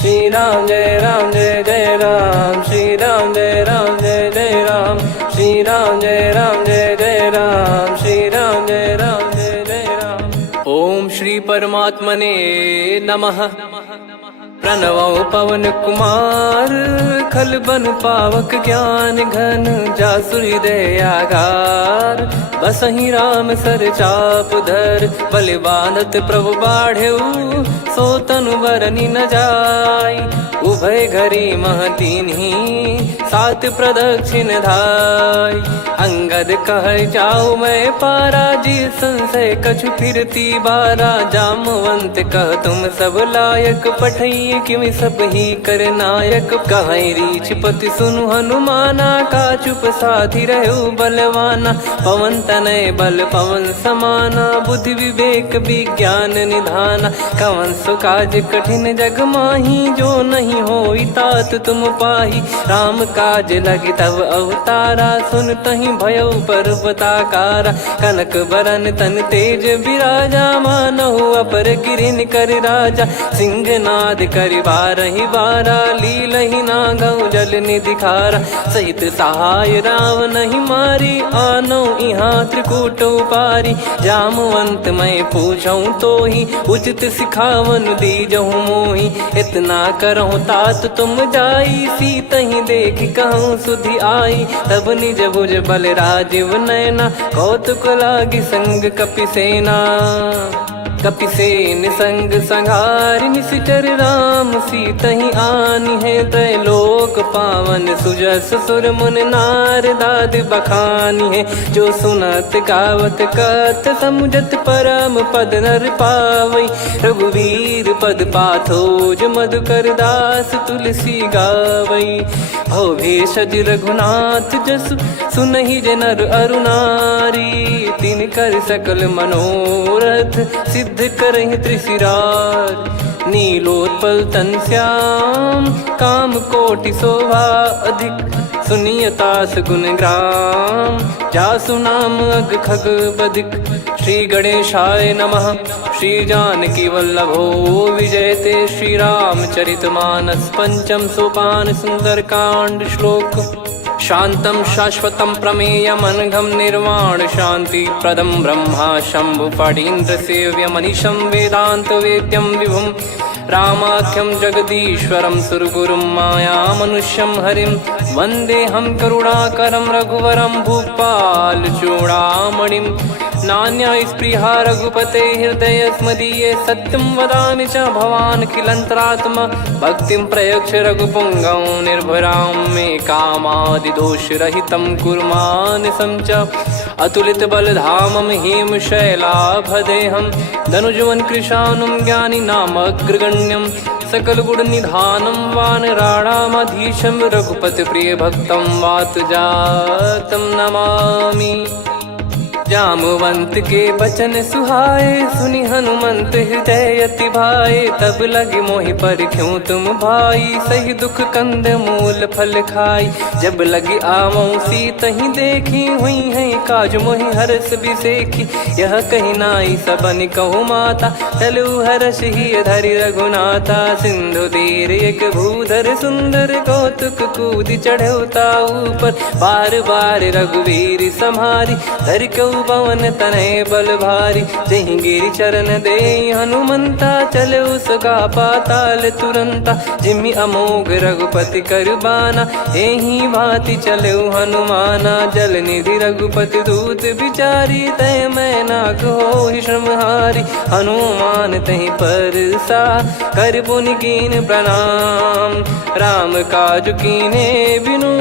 श्री राम जय जय राम, श्री राम जय जय राम, श्री राम जय जय राम, श्री राम जय जय राम। ओम श्री परमात्मने नमः। प्रणवो पवन कुमार, खल बन पावक ज्ञान घन, जासु हृदय आगार। बसहि राम सर चाप धर, बलि बांधत प्रभु बाढ़ेऊ, सो तनु बरनि न जाय। उभय घरी महतीन्ही, सात प्रदक्षिण धाय। अंगद कह जाऊ मैं पारा, जी संशय कछु फिरती बारा। जामवंत कह तुम सब लायक, पठई किमि सब ही कर नायक। कहीं रीछ पति सुनु हनुमाना, का चुप साधि रहु बलवाना। पवन तनय बल पवन समाना, बुद्धि विवेक विज्ञान निधाना। कवन सो काज कठिन जग माही, जो नहीं होई तात तुम पाही। राम काज लगी तब अवतारा, सुन तहि भयउ पर्वताकारा। कनक बरन तन तेज बिराजा, मानहु अपर गिरिन कर राजा। सिंहनाद करि बारहि बारा, लीलहि नागौ जल निधि खारा। सहित सहाय राम नहीं मारी, आनो इहाँ त्रिकूट उपारी। जामवंत मैं पूछऊँ तोहि, उचित सिखावन दीजहु मोहि। इतना करहु तात तुम जाई, सीतहि देख कहूँ सुधि आई। तब निज भुज बल राजीव नयना, कौतुक लागी संग कपिसेना। कपिसेन संग संघारि, निशिचर राम सीतहि आनी है। त्रैलोक पावन सुजस सुर मुन नार, दाद बखानी है। जो सुनत गावत कथ, समुझत परम पद नर पावई। रघुवीर पद पाथोज, मधुकर दास तुलसी गावई। भव भेषज रघुनाथ जसु, सुनहि जे नर अरु नारी। तिन कर सकल मनोरथ, सिद्ध करहि त्रिशिरार। नीलोत्पल तन श्याम, काम कोटि शोभा अधिक। सुनियतास गुण ग्राम, जासु नाम अग खग बदिक। श्री गणेशाय नमः। श्री जानकी वल्लभो विजयते, श्री रामचरित मानस। पंचम सोपान सुंदर कांड श्लोक। शांतं शाश्वतं प्रमेयमनघं, निर्वाण शांति प्रदं ब्रह्मा शंभु फणीन्द्र सेव्यमनिशं। वेदांत वेद्यं विभुं रामाख्यं जगदीश्वरं, सुरगुरुं माया मनुष्यं हरिं। वन्देऽहं करुणाकरं रघुवरं, भूपाल चूडामणिं। नान्या स्पृहा रघुपते हृदय स्मदीये, सत्यं वदामि च भवान् खिलन्तरात्मा। भक्तिं प्रयच्छ रघुपुङ्गं, निर्भरां मे कामादिदोषरहितं कुर्मानिसं च। अतुलित बलधामं हेमशैलाभदेहं, धनुजवन कृशानुं ज्ञानी नामग्रगण्यं। सकल गुण निधानं वानराणामधीशं, रघुपति प्रिय भक्तं वातजातं नमामि। जामवंत के बचन सुहाए, सुनि हनुमंत हृदय अति भाए। तब लगे मोहि पर क्यों तुम भाई, सही दुख कंद मूल फल खाई। जब लगे आवऊं सीतहि देखी, हुई है काज मोहि हरस बिसेखी। यह कही नाई सबन कहु माता, चलु हरष ही धरि रघुनाथा। सिंधु तीर एक भूधर सुंदर, कौतुक कूद चढ़ौता ऊपर। बार बार रघुवीर सम्हारी, धर कऊ पवन तनय बल भारी। जहि गिरि चरण दे हनुमंता, चले उसका पाताल तुरंता। जिमि अमोघ रघुपति कर बाना, एहि भांति चले हनुमाना। जल निधि रघुपति दूत बिचारी, तय मैं नाग होहि श्रमहारी। हनुमान तहि परसा, कर पुनि कीन प्रणाम। राम काज कीने बिनु,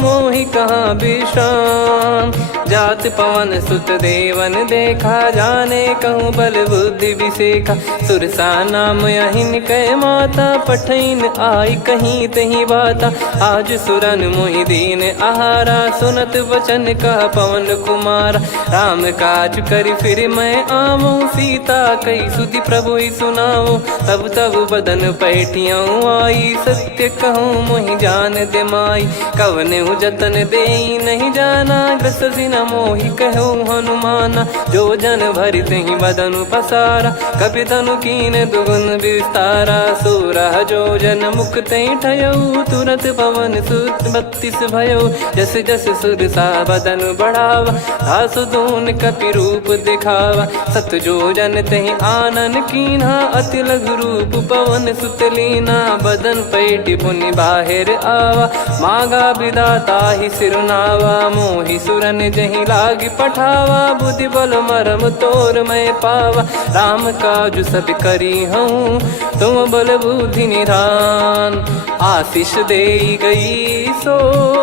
मोहि कहाँ विश्राम। जात पवन सुत देवन देखा, जाने कहूँ बल बुद्धि विसेखा। सुरसा नाम अहिन कै माता, पठैन आई कहीं तही बाता। आज सुरन मोहि दीन आहारा, सुनत वचन कह पवन कुमारा। राम काज करि फिर मैं आवऊं, सीता कई सुधि प्रभु ही सुनाओ। तब तब बदन पैठियाँ आई, सत्य कहूँ मोहि जान दे माई। कवने जतन दे नहीं जाना, ग्रसि न मोहि कहो हनुमाना। जो जन भरि तेहि बदनु पसारा, कपि तनु कीन दुगुन विस्तारा। सोरह जो जन मुख तेहि ठयऊ, तुरत पवन सुत 32 भयऊ। जस जस सुरसा बदन बढ़ावा, आसु दून कपि रूप दिखावा। सत जो जन तेहि आनन कीन्हा, अति लघु रूप पवन सुत लीना। बदन पैटि पुनि बाहिर आवा, मागा विधाता ही सिरुनावा। मोहि सुरन जहि लागी पठावा, बुद्धि बल मरम तोर मैं पावा। राम काजु सब करी हूँ, तुम बल बुद्धि निधान। आशीष देई गई सो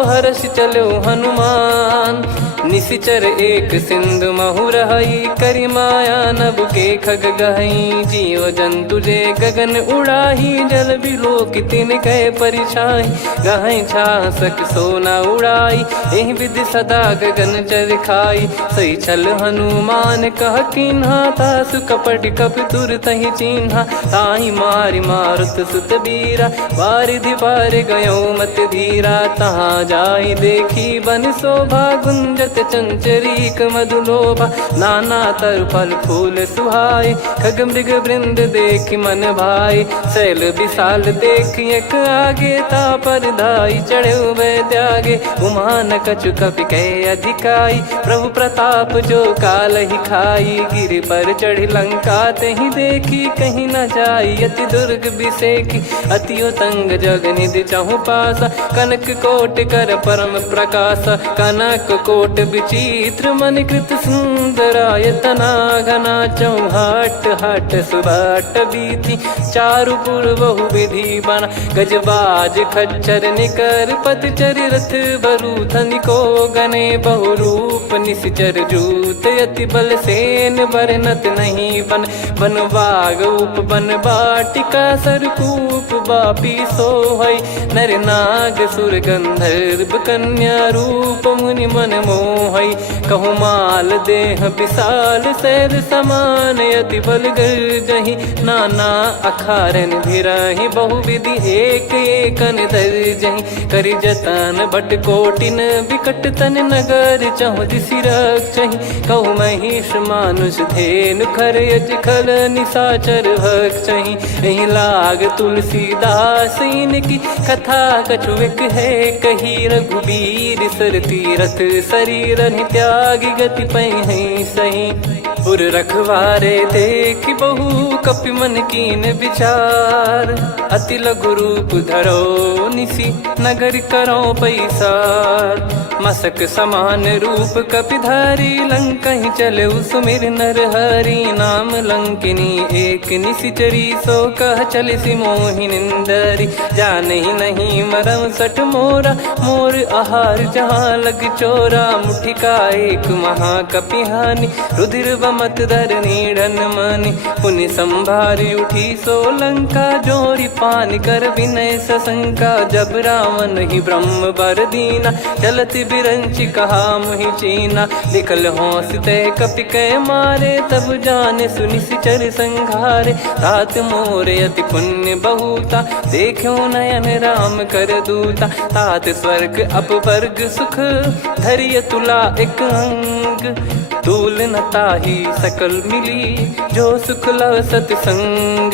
हर्ष चलो हनुमान। निशिचर एक सिंधु महु रहई, करी माया नभ के खग गहई। जीव जंतु जे गगन उड़ाही, जल बिलोक तिन कह परिछाई। गहई छासक सोना उड़ाई, एहि विधि सदा गगन चर खाई। सही छल हनुमान कह कीन्हा, तासु कपट कप तुर तहि चिन्हा। ताहि मारि मारुत सुत बीरा, वारिधि पार गयो मत धीरा। तहाँ जाई देखी बन शोभा, गुंजत चंचरीक मधुलोभा। नाना तर फल फूल सुहाए, खग मृग वृंद देख मन भाई। शैल विशाल देख एक आगे, तापर धाई चढ़े वै त्यागे। उमान कछु कपि कह अधिकाई, प्रभु प्रताप जो काल ही खाई। गिर पर चढ़ी लंका तेहि देखी, कहीं न जाई अति दुर्ग बिसेकी। अति उतंग जग निधि चहु पासा, कनक कोट कर परम प्रकाश। कनक कोट विचित्र मन कृत सुंदरायतना। घना चौहाट हाट सुबाट बीती, चारु पुर बहु विधि बना। गजबाज खच्चर निकर पतचर, रथ बरु धनिको गने। बहु रूप निशिचर जूत, अति बल सेन बरनत नहीं बन। बन बाग उप बन बाटिका, सरकूप बापी सोहई। नर नाग सुर गंधर्व कन्या, रूप मुनि मन मोहई। कहु माल देह विशाल, शैल समान अति बल गर्जहि। नाना अखारन भिरहि, बहु विधि एक एकन दर्जहि। करि जतन बट कोटिन, बिकट तन नगर चहु दिसि रक्षहि। कहु महिष मानुष धेनु, खर यज खल निशाचर भक्षहि। एहि लाग तुलसीदास इनकी, कथा कछु एक है कही। रघुबीर सर तीरथ शरीर, त्यागी गति पै सही। पुर रखवारे देख बहु, कपि मन कीन विचार। अति लघु रूप धरो निसी, नगर करो पैसार। मसक समान रूप कपि धारी, लंकहि चले सुमिर नर हरि। नाम लंकिनी एक निशिचरी, सो कह चलिसि मोहि निंदरी। जानहि नहीं मरम सठ मोरा, मोर आहार जहाँ लग चोरा। मुठिका एक महाकपिहानि, रुधिर बमत धरनी ढन मानि। पुनि संभारी उठी सो लंका, जोरी पान कर विनय सशंका। जब रावण ही ब्रह्म बर दीना, चलत बिरंचि कहा मुहि चीना। लिखल होंस ते कपि कै मारे, तब जाने सुनि सिचर संघारे। तात मोरे अति पुण्य बहुता, देखो नयन राम कर दूता। तात स्वर्ग अपवर्ग सुख, धरिय तुला एक अंग। तूल न ताहि सकल मिली, जो सुख लव सतसंग।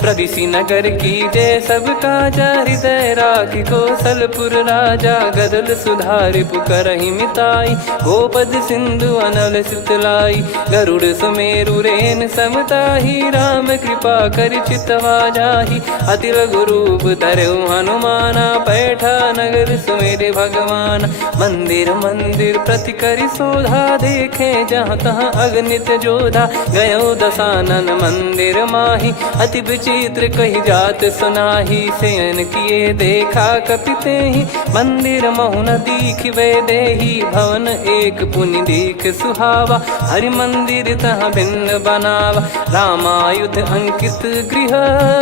प्रविशि नगर की जय सब काजा, हृदय राखि कौशलपुर राजा। गदल सुधारि पुकरहि मिताई, गोपद सिंधु अनल सितलाई। गरुड़ सुमेरु रेन समताहि, राम कृपा करि चितवा जाहि। अति लघु रूप धरऊ हनुमाना, पैठा नगर सुमेरे भगवान। मंदिर मंदिर प्रति करि शोधा, देखे जहाँ तहाँ अगणित जोधा। गयो दशानन मंदिर माही, अति विचित्र कही जात सुनाही। शयन किए देखा कपि तेहि, मंदिर महु न दीख वे देही। भवन एक पुनि दीख सुहावा, हरि मंदिर तहाँ भिन्न बनावा। रामायुध अंकित गृह,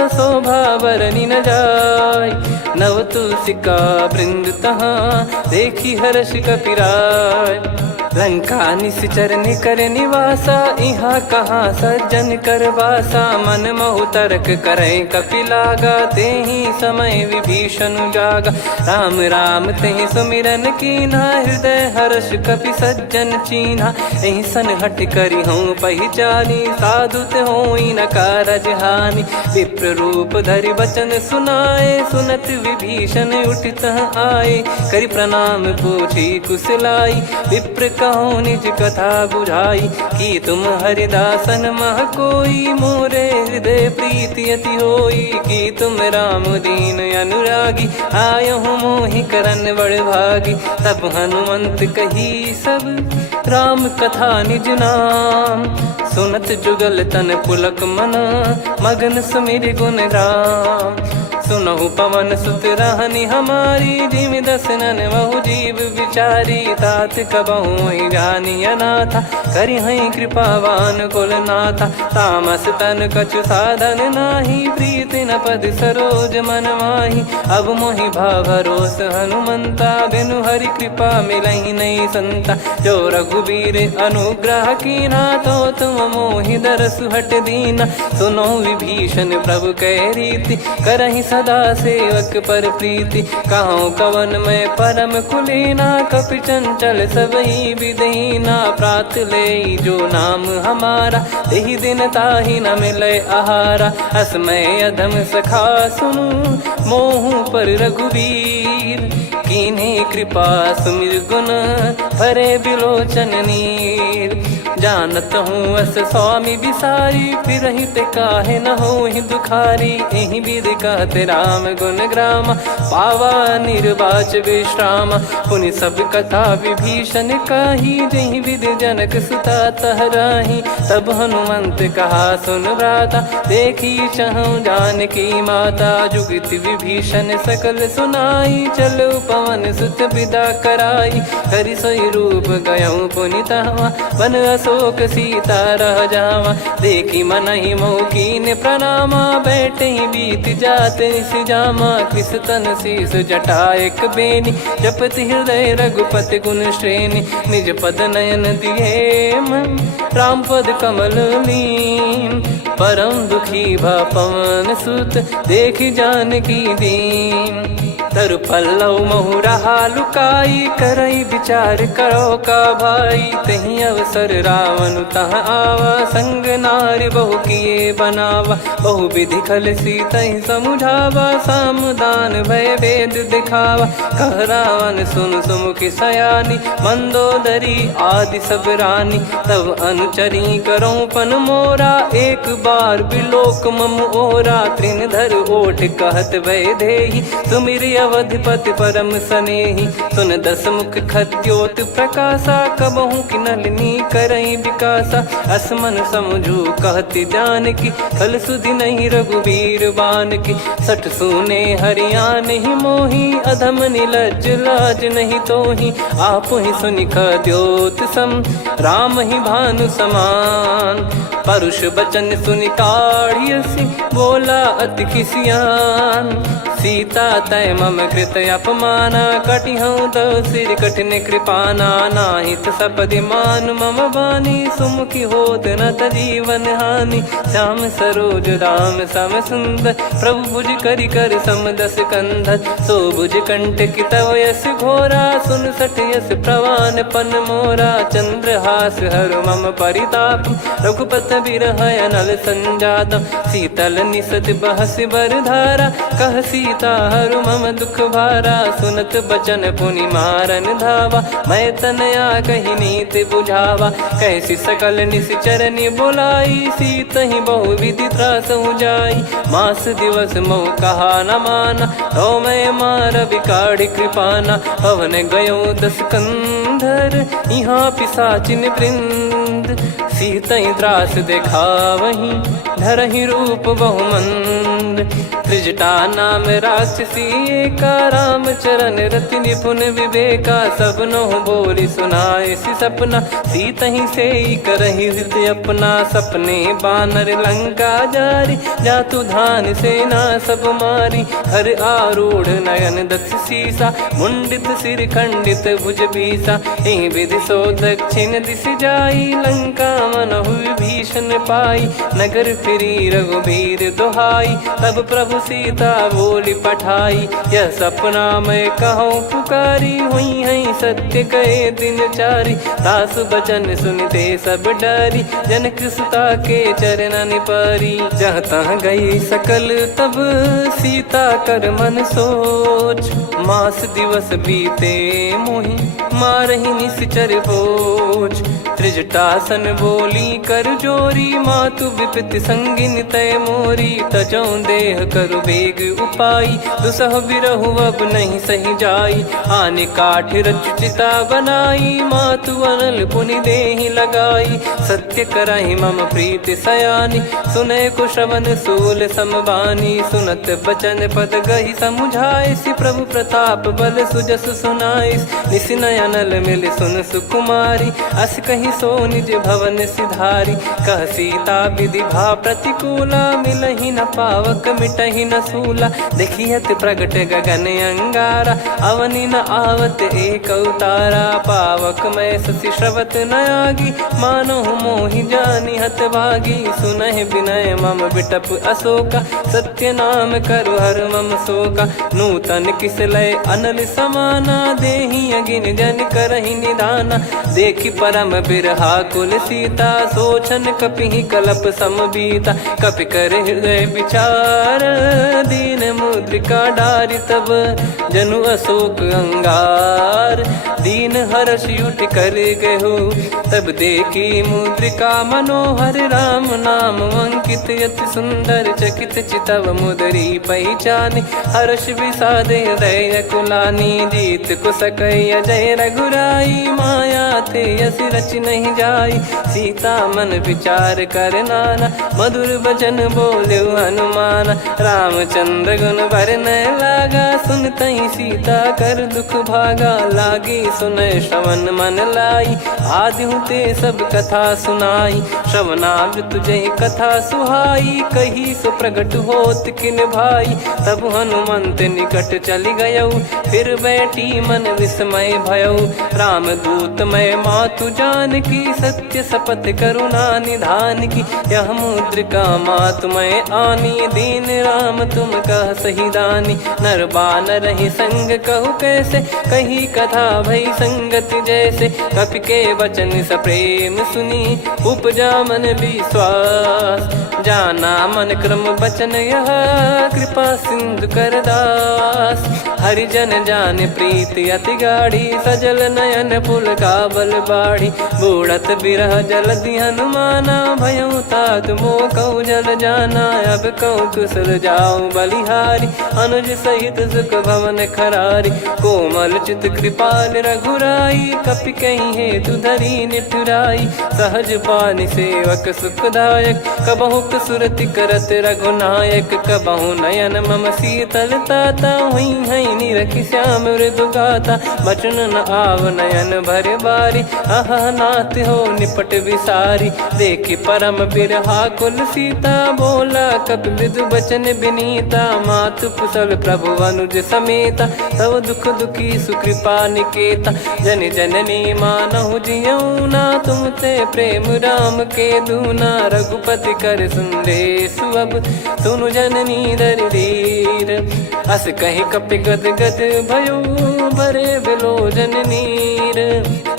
शोभा बरनि न जाय। नव तुलसी का वृंद तहाँ, देखी हर्ष कपिराय। लंका निश्चर निकर निवासा, इहाँ कहाँ सज्जन कर वासा। मन महु तर्क करे कपिलागा, तेहि समय विभीषण जागा। राम राम तेहि सुमिरन कीन्हा, हृदय हर्ष कपि सज्जन चीन्हा। एहि सन हट करि हूँ पहिचानी, साधु ते होई न कारज हानि। विप्र रूप धरि वचन सुनाए, सुनत विभीषण उठित आए। करि प्रणाम पूछी कुशलाई, विप्र कहो निज कथा बुझाई। कि तुम हरिदासन मह कोई, मोरे हृदय प्रीति अति होई। कि तुम राम दीन अनुरागी, आयहु मोहि करन बड़ भागी। तब हनुमंत कही सब राम कथा निज नाम, सुनत जुगल तन पुलक मना, मगन सुमिर गुण राम। सुनहु पवन सुत रहनी हमारी, जिमि दसनन महु जीव विचारी। तात कबहु ही जानी अनाथा, करि हई कृपावान कुल नाथा। तामस तन कछु साधन नाही, प्रीति न पद सरोज मन माही। अब मोहि भाव भरोस हनुमंता, बिनु हरि कृपा मिलहि नहीं संता। जो रघुबीर अनुग्रह कीन्हा, तो तुम मोहि दरसु हट दीना। सुनो विभीषण प्रभु कह रीति, करहि सदा सेवक पर प्रीति। कहूँ कवन में परम कुलीना, कपि चंचल सबही विदहीना। प्रात ले जो नाम हमारा, तेहि दिन ताहि न मिले आहारा। असमय अधम सखा सुनु, मोहु पर रघुवीर। कीन्ही कृपा सुमिर गुण, भरे बिलोचन नीर। जानत हूँ अस स्वामी बिसारी, फिरहि ते काहे न होहि दुखारी। एहि विधि कहते राम गुण ग्राम, पावा निर्वाच विश्राम। पुनि सब कथा विभीषण काही, जहि विधि जनक सुता तहराही। तब हनुमंत कहा सुन भ्राता, देखी चहु जानकी माता। जुगति विभीषण सकल सुनाई, चलो पवन सुत विदा कराई। करि सोई रूप गयऊँ पुनि तहवा, वन अशोक सीता रह जावा। देखी मनहि मोह कीन्ह प्रणामा, बैठे ही बीत जात निस जामा। कृस तन शीस जटा एक बेनी, जपति हृदय रघुपति गुण श्रेणी। निज पद नयन दिए मन, राम पद कमल लीन। परम दुखी भा पवन सुत, देखि जानकी दीन। तरु पल्लव महु रहा लुकाई, करई विचार करो का भाई। तहि अवसर रावण तह आवा, संग नारी बहु किए बनावा। बहु विधि खल सीतहि समुझावा, सामदान भय वेद दिखावा। कह रावण सुन सुमुखि सयानी, मंदोदरी आदि सब रानी। तब अनुचरी करो पन मोरा, एक बार बिलोक मम ओरा। तृण धर ओठ कहत भय देहि, सुमिर अवधिपति परम सनेहि। सुन दस मुख खद्योत प्रकाशा, कबहु कि नलिनी करई विकासा। असमन समझू कहति जानकी, खल सुधि नहीं रघुवीर बानकी। सठ सुने हरियाण ही मोही, अधम निलज्ज लाज नहीं तोही। आप ही सुनि खद्योत सम, राम ही भानु समान। परुष बचन सुनि काढ़ियसि, बोला अति किसियान। सीता तय मम कृत अपमाना, कटिहऊँ तव सिर कठिन कृपाना। नाहित सपदि मान मम बानी, सुमुखी होत न जीवन हानि। श्याम सरोज राम सम सुंदर, प्रभु भुज करि कर सम दस कंधर। सो भुज कंठ की तव यस घोरा, सुन सठ यस प्रवान पन मोरा। चंद्रहास हर मम परिताप, रघुपत बिरह अनल संजातम। शीतल निसत बहस बर धारा, कह सीता हरु मम दुख भारा। सुनत बचन पुनि मारन धावा, मैं तनया कही नीति बुझावा। कैसी सकल निश्चरनि बुलाई, सीतहि बहु विधि त्रासहु जाई। मास दिवस मोह कहा न माना, तो मैं मार बिकाढ़ि कृपाना। पवन गयो दस कंधर, यहाँ पिशाचिन वृंद। मंद, सीतई त्रास देखावहीं धरहि रूप बहुमंद। त्रिजटा नाम राक्षसी एका, राम चरण रति निपुण विवेका। सबनो बोली सुनाए सि सपना, सीतहि से करहि हृद अपना। सपने बानर लंका जारी, जातु धान सेना सब मारी। हर आरूढ़ नयन दक्ष सीसा, मुंडित सिर खंडित भुज बीसा। एहि विधि सो दक्षिण दिश जाई, लंका मनहु विभीषण पाई। नगर फिरी रघुबीर दुहाई, तब प्रभु सीता बोली पठाई। यह सपना मैं कहूँ पुकारी, हुई है सत्य कहे दिन चारी। दास बचन सुनते सब डरी, जनक सुता के चरण परी। जहाँ तहाँ गई सकल तब सीता कर मन सोच। मास दिवस बीते मोहि मारहि निश्चर बोझ। त्रिजटासन बोली कर जोरी, मातु विपत्ति संगिन तय मोरी। तजौ देह करु बेग उपाई, दुसह बिरहु अब नहीं सही जाई। आने काठ रचिता बनाई, मातु अनल पुनि देहि लगाई। सत्य करहि मम प्रीति सयानी, सुनय को श्रवण सूल समबानी। सुनत बचन पद गहि समुझाए, सि प्रभु प्रताप बल सुजस सुनाइस। निस नयनल मिल सुन सुकुमारी, अस कहि सो निज भवन सिधारी। कह सीता विधि भा प्रतिकूला, मिलहि न पावक मिटहि न सूला। देखियत प्रगट गगन अंगारा, अवनि न आवत एक अवतारा। पावक मैं शशि श्रवत न आगी, मानो मोहि जानि हत भागी। सुनहि विनय मम बिटप अशोका, सत्य नाम करु हर मम शोका। नूतन किस लय अनल समाना, देहि अगिन जन करहि निदाना। देखि परम बिरहा कुल सीता, सोचन कपिहि कलप समबीता। कपि कर हृदय विचार, दीन मुद्रिका डारि तब जनु अशोक अंगार। दीन हर्ष उठ कर गहु, तब देखी मुद्रिका मनोहर। राम नाम अंकित अति सुंदर, चकित चितव मुदरी पहचान। हर्ष विषाद हृदय कुलानी, जीत को सकय जय रघुराई। माया थे यस रच नहीं जाई, सीता मन विचार कर नाना। मधुर बचन बोले हनुमान, रामचंद्र गुण बरनै लागा। सुनतहि सीता कर दुख भागा, लागी सुनय श्रवण मन लाई। आदि ते सब कथा सुनाई, श्रवणामृत जय कथा सुहाई। कही सो प्रगट होत किन भाई, तब हनुमंत निकट चली गयौ। फिर बैठी मन विस्मय भयौ, राम दूत मैं मातु जानकी। सत्य शपथ करुणा निधान की, यह मुद्रिका मातु मैं आनी। दीन राम तुम कह सही दानी, नर बानर ही संग कहु कैसे। कही कथा भई संगति जैसे, कपि के वचन सप्रेम सुनी। उपजा मन विश्वास, जाना मन क्रम बचन यह। कृपा सिंधु कर दास, हरिजन जान प्रीति अति गाढ़ी। सजल नयन पुल का बल बाढ़ी, बूढ़त बिरह जल दी हनुमाना। भयउ तात मोह कहु जल जाना, अब कहु कुशल जाऊं बलिहारी। अनुज सहित सुख भवन खरारी, कोमल चित कृपाल रघुराई। कपि कहीं हेतु धरी निठुराई, सहज पानि सेवक सुखदायक। कबहु सुरति करत रघुनायक, कबहु नयन मम शीतल ताता। हुई है निरखि श्याम मृदु गाता, बचन न आव नयन भर बारी। आहा नाथ हो निपट विसारी, देखि परम बिरहा कुल सीता। बोला कपि मृदु बचन बिनीता, मातु कुशल प्रभु अनुज समेता। तव दुख दुखी सुकृपा निकेता, जन जननी मानहु जियऊ ना। तुम ते प्रेम राम के दूना, रघुपति कर संदेश अब सुनु जननी दर धीर। अस कहि कपि गद गद भयो, भरे बिलोचन नीर।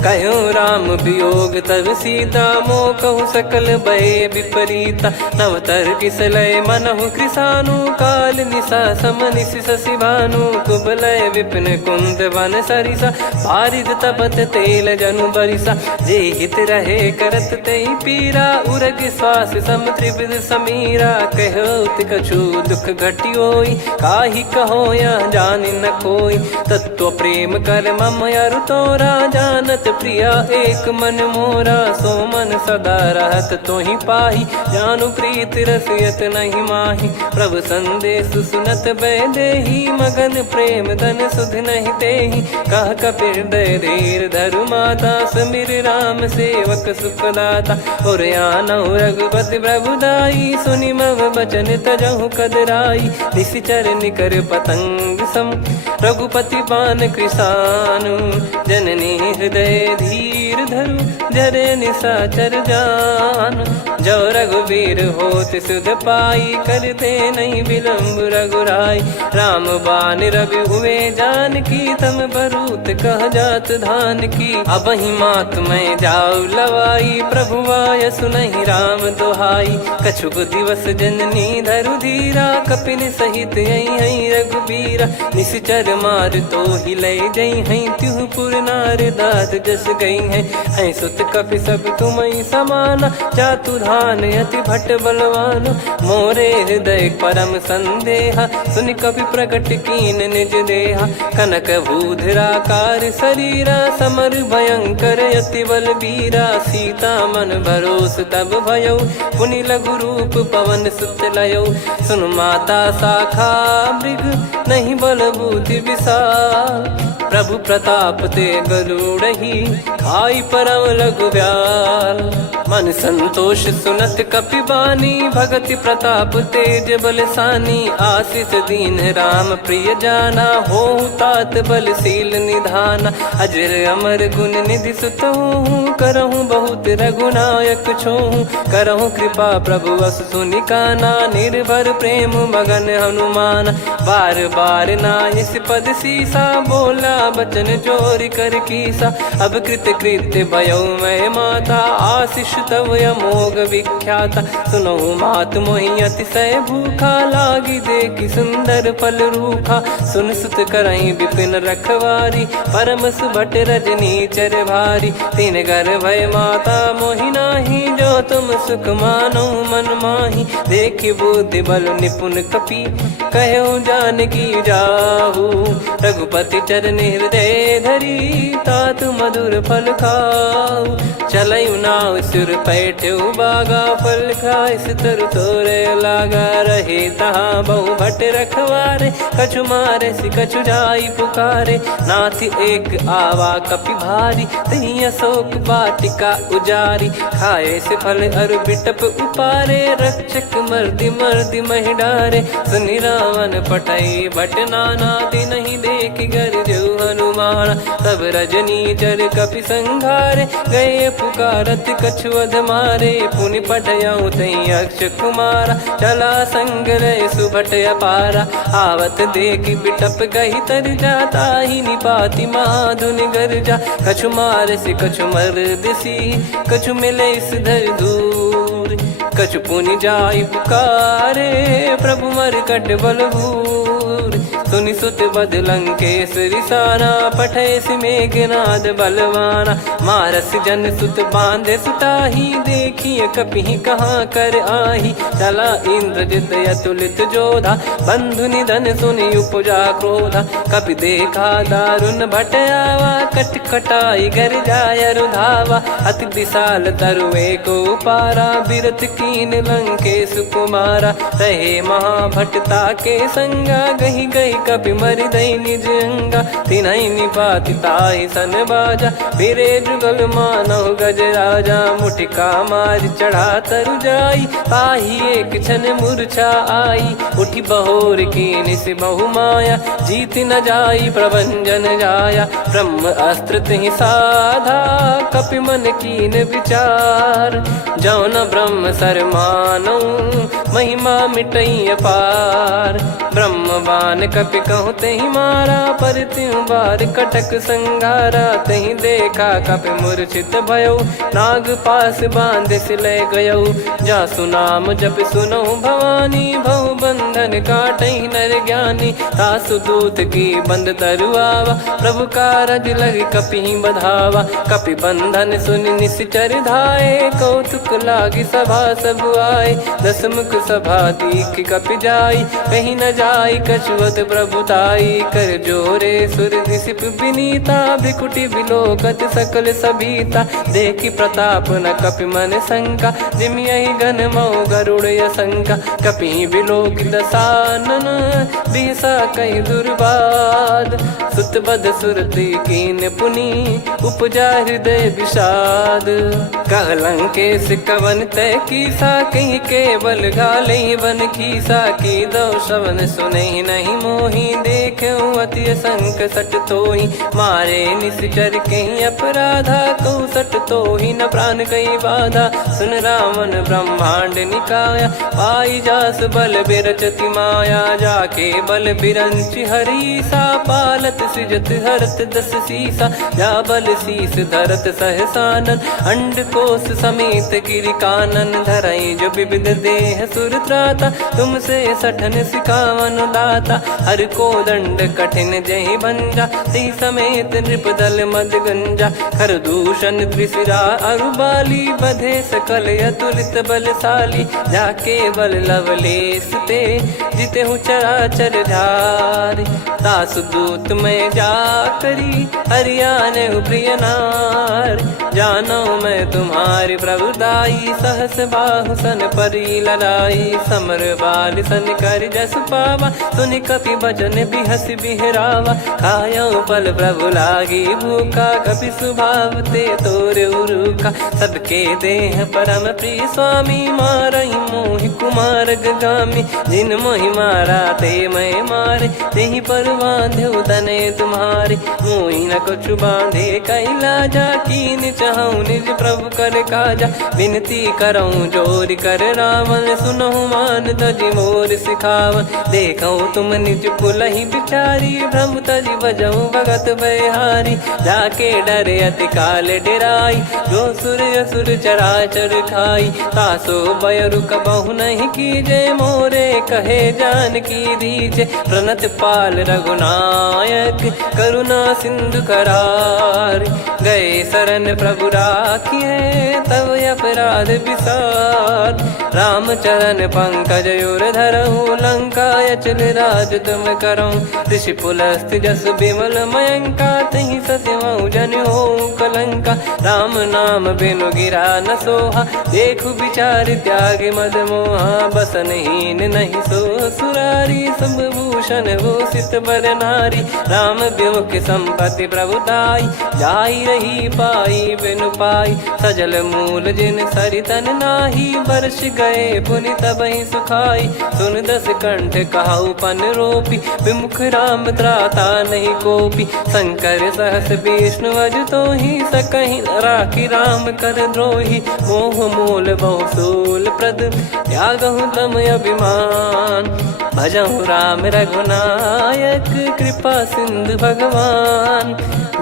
कहो राम वियोग तब सीता, मोह कहु सकल भय विपरीता। नवतर किसलय मनहु कृसानु, काल निशा समनिशि शशि भानु। कुबलय विपिन कुंद वन सरिसा, पारिद तपत तेल जनु बरिसा। जे हित रहे करत तेहि पीरा, उरग श्वास सम त्रिविध समीरा। कहो कछु दुख घटियोई, काहि कहो या जान न कोई। तत्व प्रेम कर मम अरु तोरा, जानत प्रिया एक मन मोरा। सो मन सदा रहत तो ही पाही, जानु प्रीत रसियत नहीं माही। प्रभु संदेश सुनत बैदेही, मगन प्रेम धन सुध नहीं तेही। कह कपिर दय धीर धरु माता, समिर राम सेवक सुखदाता। और आनौ रघुपति प्रभुदाई, सुनि मव बचन तजहु कदराई। निशिचर निकर पतंग सम, रघुपति पान कृसानु। जननी हृदय धीर धरु, जरे निशाचर जान। जो रघुवीर होत सुध पाई, करते नहीं विलम्ब रघुराई। राम बान रवि हुए जानकी, तम बरूत कह जात धान की। अब ही मात मैं जाऊ लवाई, प्रभु आय सुनहि राम दोहाई। कछुक दिवस जननी धरु धीरा, कपिन सहित यही रघुबीरा। निशिचर मार तो ही ले जई हैं, त्युह पुर नार दाद जस गई हैं। सुत कपि सब तुमहि समाना, जातु धान अति भट बलवान। मोरे हृदय परम संदेहा, सुनि कपि प्रकट कीन निज देहा। कनक भूधराकार शरीरा, समर भयंकर अति बलबीरा। सीता मन भरोस तब भयउ, पुनि लघु रूप पवन सुत लयउ। सुन माता शाखा मृग, नहीं बल बुद्धि विशाल। प्रभु प्रताप ते गरुड़ही, खाई परम लघु ब्याल। मन संतोष सुनत कपि बानी, भगति प्रताप तेज बलसानी। आशीष दीन राम प्रिय जाना, होहु तात बलशील निधाना। अजर अमर गुण निधि सुतहु, करहु बहुत रघुनायक छोहु। करहु कृपा प्रभु अस सुनि काना, निर्भर प्रेम मगन हनुमान। बार बार नायस पद सीसा, बोला बचन चोरी कर कीसा। अब कृत कृत्य भयउ मैं माता, आशीष तव अमोघ विख्याता। सुनहु मात मोहि अतिशय भूखा, लागी देखि सुंदर फल रूखा। सुन सुत करहि विपिन रखवारी, परम सुभट रजनी चर भारी। तीन घर भय माता मोहि नाही, जो तुम सुख मानो मन माही। देखि बुद्धि बल निपुण कपि, कहु जानकी जाहु। रघुपति चरण हृदय धरी, तात मधुर फल खाऊ। चलयु नाव सुर पैठ्यु बागा, फल खाइस तरु तोरे लागा। रहे तहाँ बहु भट रखवारे, कछु मारे सि कछु जाई पुकारे। नाथ एक आवा कपि भारी, तही अशोक वाटिका उजारी। खाए से फल अरु बिटप उपारे, रक्षक मर्दि मर्दि महि डारे। सुनि रावण पटई भट नाना, तिनहि देखि गरजउ हनुमान। तब रजनी चर कपि संघारे, गए पुकारत कछु अध मारे। पुनि पठयउ तई अक्ष कुमारा, चला संग रहे सुभट अपारा। आवत देखि बिटप गही तर जाता, ही निपाति महाधुनि गर्जा। कछु मार से कछु मर्दिसी, कछु मिले इस धर दूर। कछु पुनि जाई पुकारे, प्रभु मरकट बलभूर। सुनि सुत बद लंकेश्वरी साना, पठय मेघनाद बलवाना। मारस जन सुत बांधे सुताही, देखिए कपि कहाँ कर आही। चला इंद्रजित अतुलित जोधा, बंधु निधन सुनि उपजा क्रोधा। कपि देखा दारुण भट आवा, कट कटाई गर जाय रुधावा। अति विशाल तरुए को पारा, बिरत कीन लंकेश कुमारा। रहे महाभटता के संगा, गही गही कपि मरि दई निज अंगा। तिन्हि निपाति ताहि सन बाजा, फिरे जुगल मानव गज राजा। मुटिका मार चढ़ा तरु जाई, ताहि एक क्षण मूर्छा आई। उठि बहोर कीन से बहु माया, जीत न जाई प्रभंजन जाया। ब्रह्म अस्त्र तिहि साधा, कपि मन कीन विचार। जौ न ब्रह्म सर मानौ, महिमा मिटई अपार। ब्रह्म बान कपि कहु तहि मारा, पर त्यों बार कटक संगारा। तहि देखा कपि मूर्छित भयउ, नाग पास बांध सिले गयउ। जासु नाम जप सुनहु भवानी, भव बंधन काटहि नर ज्ञानी। तासु दूत की बंद तरुआवा, प्रभु कारज लग कपि बधावा। कपि बंधन सुनि निश्चर धाये, कौतुक लागी सभा सब आए। दस मुख सभा दीख कपि जाई, कहीं न जाई कछुवत प्रभुताई। कर जोरे सुर दिसिप विनीता, भ्रिकुटि बिलोकत सकल सबीता। देखि प्रताप न कपि मन शंका, जिमियहि गन मऊ गरुड़ असंका। कपि बिलोक दसानन, बिहसा कहि दुर्वाद। सुत बध सुरति कीन पुनि, उपजा हृदय विषाद। कहलंकेश कवन तय कीसा, कहीं केवल गाले बन खीसा। की दो श्रवण सुने नहीं मोही, देखे अति संक सट तोही। मारे निश्चर कहीं अपराधा, कहूँ सट तोही न प्राण कहीं बाधा। सुन रावण ब्रह्मांड निकाया, पाई जास बल बिरचति माया। जाके बल बिरंच हरीसा, पालत सृजत हरत दस सीसा। जा बल शीस धरत सहसानन, अंड कोश समेत गिरि कानन। धरई जो विविध देह सुर त्राता, तुमसे सठन सिखावन दाता। हर को दंड कठिन जहि भंजा, ती समेत नृप दल मद गंजा। खर दूषण त्रिशिरा अरुबाली, बधे सकल अतुलित बलशाली। जाके बल लवलेश ते, जिते हूँ चराचर धारी। दास दूत में जा करी, हरियाने प्रिय नार। जानो मैं तुम्हारी प्रभुताई, सहस बाहु सन परी लड़ाई। समर बाल सन कर जस पावा, सुनि कपि भजन बिहस बिहरावा। खायो पल प्रभु लागी भूखा, कपि स्वभाव ते तोर उरुखा। सबके देह परम प्रिय स्वामी, मारई मोहि कुमार गगामी। जिन मोहि मारा ते मैं मारे, तेहि पर बांधो तने तुम्हारे। मोहि न कुछ बांधे कैलाजा, कीन चाहूँ निज प्रभु कर काजा। विनती करऊँ जोर कर रावण, सुनहु मान तजि मोर सिखावन। देखऊँ तुम निज पुलहि बिचारी, भ्रम तजि बजऊँ भगत बहारी। जाके डरे अति काल डेराई, जो सुर असुर चराचर खाई। तासो बयरु कबहु नहीं कीजे, मोरे कहे जान की दीजे। प्रणत पाल रघुनायक, करुणा सिंधु करार। गए शरण प्रभु राखिए, तब अपराध विसार। राम चरण पंकज उर धरऊँ, लंका अचल राज तुम करऊँ। ऋषि पुलस्त जस विमल मयंका, तहि सत्यमऊ जन हो कलंका। राम नाम बिनु गिरा न सोहा, देखु विचार त्याग मद मोहा। बसनहीन नहीं सो सुरारी, सब भूषण भूषित बर नारी। राम विमुख संपत्ति प्रभुताई, जाई रही पाई बिनु पाई। सजल मूल जिन सरितन नाही, वर्ष गए पुनि तबहि सुखाई। सुन दस कंठ कहाऊ पन रोपी, विमुख राम त्राता नहीं कोपी। शंकर सहस विष्णु अज तोहि, सकहि न राखी राम कर द्रोही। मोह मूल बहु सूल प्रद, त्यागहु तम अभिमान। भजहु राम रघुनायक, कृपा सिंधु भगवान।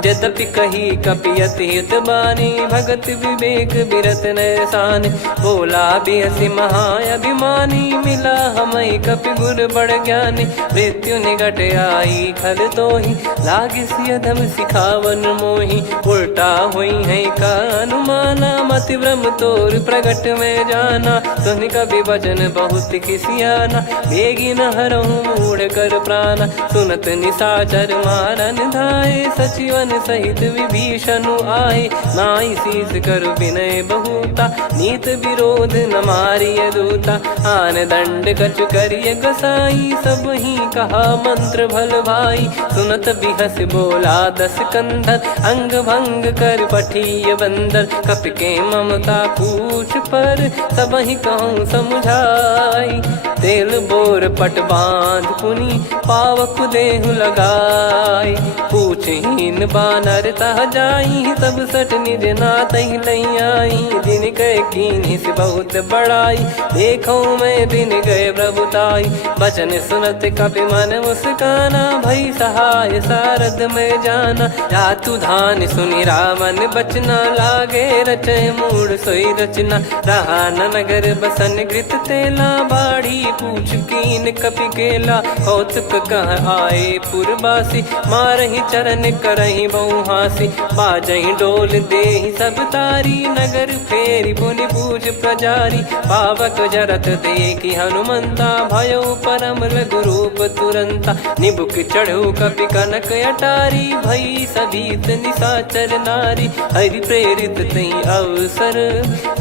यद्यपि कही कपियति हित बानी, भगत विवेक बिरत नैसान। बोला बिहसि महाअभिमानी, मिला हमई कपि गुर बड़ ज्ञानी। मृत्यु निकट आई खल तोहि, लागिसि अधम सिखावन मोहि। उल्टा हुई है का अनुमाना, मति भ्रम तोर प्रगट में जाना। सुन कवि वचन बहुत खिसियाना, बेगी न हरहु मूढ़ कर प्राणा। सुनत निशाचर मारन धाये, सचिवन सहित विभीषणु आए। नाई शीस कर विनय बहुता, नीत विरोध न मारिय दूता। आन दंड कछु करिय गसाई, सब ही कहा मंत्र भल भाई। सुनत बिहस बोला दस कंधर, अंग भंग कर पठिय बंदर। कपि के ममता पूछ पर, सब ही कहूँ समुझाई। तेल बोर पट बांध पुनि, पावक देहु लगाई। पूछहीन बानर तह जाई, सब सट निज नातहि लई आई। दिन गए कीन्ही से बहुत बड़ाई, देखो मैं दिन गए प्रभुताई। बचन सुनत कपि मन मुस्काना, भई सहाय सारद में जाना। जातु धान सुनि रावण बचना, लागे रचय मूढ़ सोई रचना। रहा न नगर बसन घृत तेला, बाढ़ी पूछ कीन कपि केला कौतुक कह आए पुरबासी मारही चरण करही बहु हासी बाजही डोल देहि सब तारी नगर फेरी पुनि पूज प्रजारी पावक जरत देखी हनुमंता भयो परम लघु रूप तुरंता निबुक चढ़ू कपि कनक अटारी भई सभीत निशाचर नारी हरि प्रेरित तई अवसर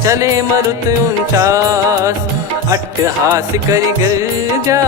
चले मरुत 49 अट्टहास करि गिरजा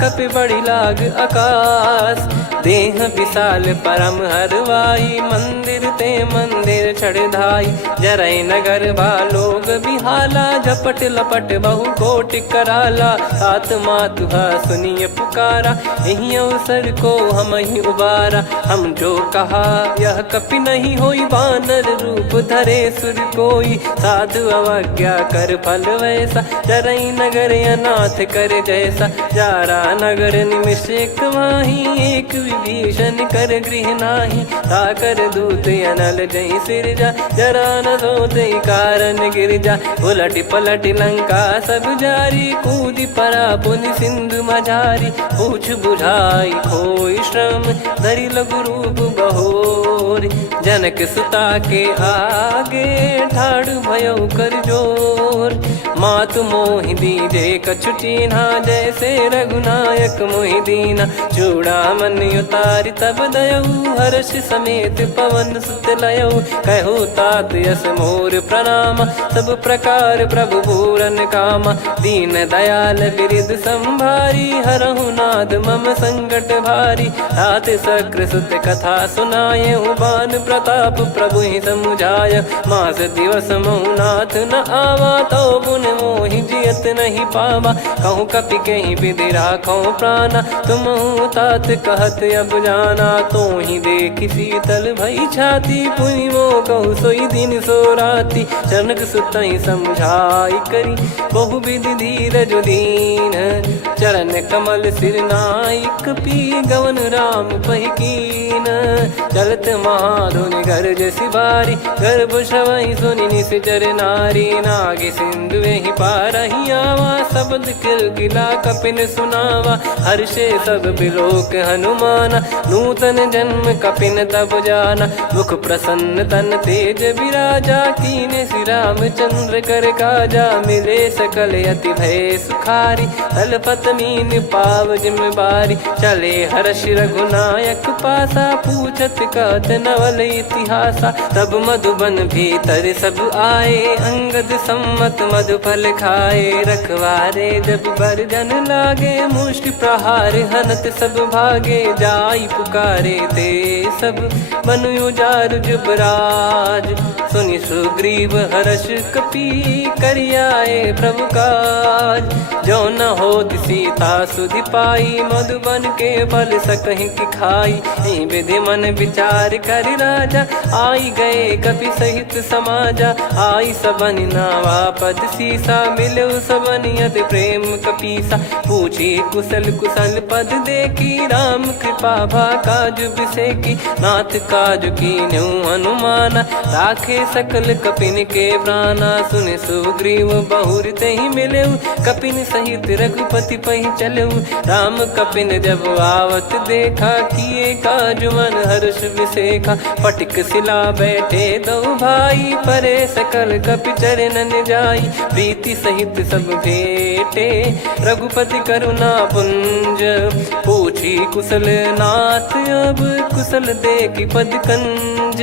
कपि बड़ी लाग आकाश देह विशाल परम हरवाई मंदिर ते मंदिर चढ़ाई जरई नगर बालोग बिहाला झपट लपट बहु कोट कराला सात मातुहा सुनिय पुकारा यही अवसर को हम ही उबारा हम जो कहा यह कपि नहीं होई बानर रूप धरे सुर कोई साधु अवज्ञा कर फल वैसा जरई नगर अनाथ कर जैसा जारा नगर निमिष एक माही एक विभीषण कर गृह नाही ताकर दूत अनल जय सिरजा जरा न सोते कारण गिरजा उलट पलट लंका सब जारी कूदी परा पुनि सिंधु मझारी पूछ बुझाई खोई श्रम धरि लघु रूप बहोरी जनक सुता के आगे ठाड़ भयो कर जोर मातु मोहि दीजे कछु चीन्हा जैसे रघुनायक मोहि दीना चूड़ामन उतारि तब दयऊ हर्ष समेत पवन सुत लयऊ कहु तात यस मोर प्रणाम सब प्रकार प्रभु पूरन कामा दीन दयाल बिरिद संभारी हरहु नाद मम संकट भारी तात सक्र सुत कथा सुनाये बान प्रताप प्रभु ही समुझाय मास दिवस महु नाथ न आवा तो पुन मोहि जियत नहीं पावा कहूँ कपि कहीं विधि राखो प्राणा तुम तात कहत अब जाना तो ही देख शीतल भई छाती पुनि मो कहु सोई दिन सो राती जनक सुतई समझाई करी बहु विधि धीरज दीन चरण कमल सिर नाइक पी गवन राम पहिकीन चलत महाधुनि गर्ज सिबारी गर्भ श्रवहि सुनि निश्चर नारी नागे सिंधु ही पारही आवा शब्द किलकिला कपिन सुनावा हर्षे सब बिलोक हनुमाना नूतन जन्म कपिन तब जाना मुख प्रसन्न तन तेज विराजा कीने श्री रामचंद्र कर काजा मिले सकल अति भय सुखारी तलपत मीन पाव जिम्मेवारी चले हर्ष रघुनायक पासा पूछत कहत नवल इतिहासा तब मधुबन भीतर सब आए अंगद सम्मत मधुफल खाए रखवारे जब बरजन लागे मुष्टि प्रहार हनत सब भागे जाई पुकारे ते सब मनु उजार जुबराज सुनि सुग्रीव हर्ष कपि करियाए प्रभु काज जो न हो सीता सुधि पाई मधुबन के फल सकहि की खाई विधि मन विचार कर राजा आई गए कपि सहित समाजा आई सबन नावा पद सीसा मिलो सबनियत प्रेम कपीसा पूछी कुशल कुशल पद देखी राम कृपा भा काज बिसेकी नाथ काज की न्यू हनुमाना राखे सकल कपिन के प्राणा सुन सुग्रीव बहुर ते ही मिले कपिन सहित रघुपति पहि चले राम कपिन जब आवत देखा किए काज मन हर्ष विसेखा पटिक सिला बैठे दो भाई परे सकल कपि चरणन जाई प्रीति सहित सब भेटे रघुपति करुणा पुंज पूछी कुशल नाथ अब कुशल देखी पद कंज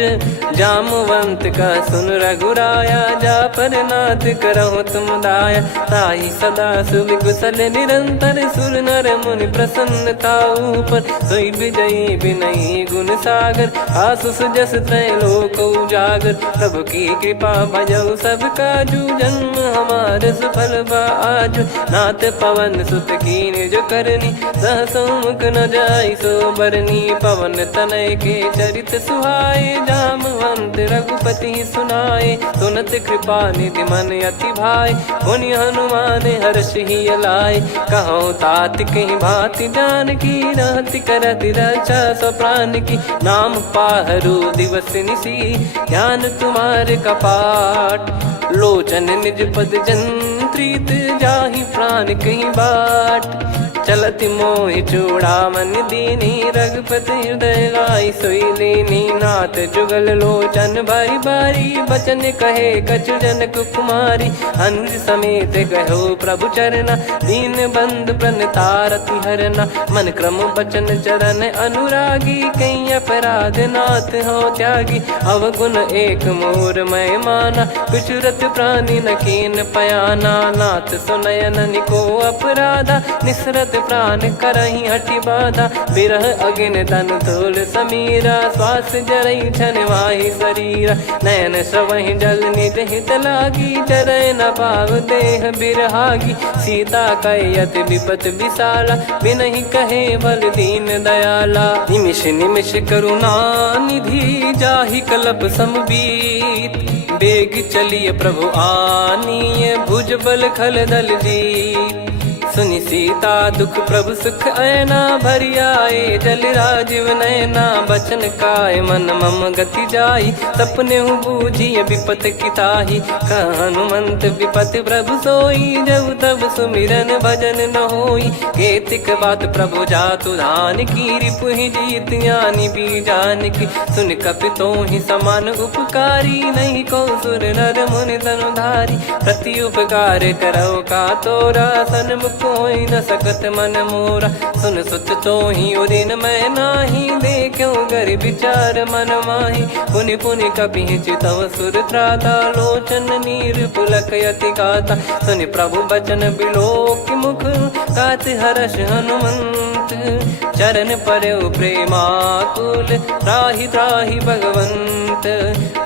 जामवंत का सुन रघुराया जा पर नाथ करहु तुम दाया ताई सदा सुभि कुशल निरंतर सुर नर मुनि प्रसन्नता ऊपर सोई विजयी विनयी गुण सागर आसु सुजस त्रैलोक उजागर प्रभु की कृपा भजऊ सब काजू जन्म हमार सफल बाजू नाथ पवन सुत कीन जो करनी सहसो मुख न जाई सो बरनी पवन तनय के चरित सुहाए जामवंत रघुपति सुनाए सुनत कृपा निधि मन अति भाई पुनि हनुमान हर्ष ही लाए कहो तात कहीं भांति जान की रहति करति रक्षा सो प्राण की नाम पाहरू दिवस निसी ध्यान तुम्हारे कपाट लोचन निज पद जन प्रीत जाहि प्राण कहीं बाट। चलत मोहि चूड़ामन दीनी रघुपति हृदय लाई सोई लीनी। नाथ जुगल लोचन बारी बारी बचन कहे कछु जनक कुमारी। हंस समेत गहो प्रभु चरना दीन बंद प्रणतारति हरना। मन क्रम बचन चरण अनुरागी कहीं अपराध नाथ हो त्यागी। अवगुण एक मोर मैं माना विचुरत प्राणी न कीन पयाना। नाथ सुनयन निको अपराधा निसरत प्राण करही हटि बाधा। बिरह अगिन तन तोल समीरा श्वास जरई छन वाहि शरीरा। नयन सवहि जल निज हित लागी चरय न पाव देह बिरहागी। सीता कयत विपत विशाला बिनहि कहे बल दीन दयाला। निमिष निमिष करुणा निधि जाहि कलप समबीत। बेग चलिए प्रभु आनीय भुज बल खल दल जीत। सुनि सीता दुख प्रभु सुख ऐना भरि आए जल राजीव नैना। बचन काय मन मम गति जाई सपने बूझी विपत किताही। हनुमंत विपत प्रभु सोई जब तब सुमिरन भजन न होई। केतिक बात प्रभु जातु धान की रिपुहि जीत ज्ञानी बीजान की। सुन कपितो ही समान उपकारी नहीं को सुर नर मुनि तनुधारी। प्रति उपकार करो का तोरा सन्मुख कोई न सकत मन मोरा। सुन सुत तो ही उदिन मैं नाही देखो गर विचार मन माही। पुनि पुनि कपि चितव सुर त्राता लोचन नीर पुलक यति गाता। सुनि प्रभु बचन बिलोक मुख गात हर्ष हनुमंत। चरण परयो प्रेमाकुल त्राहि त्राहि भगवंत।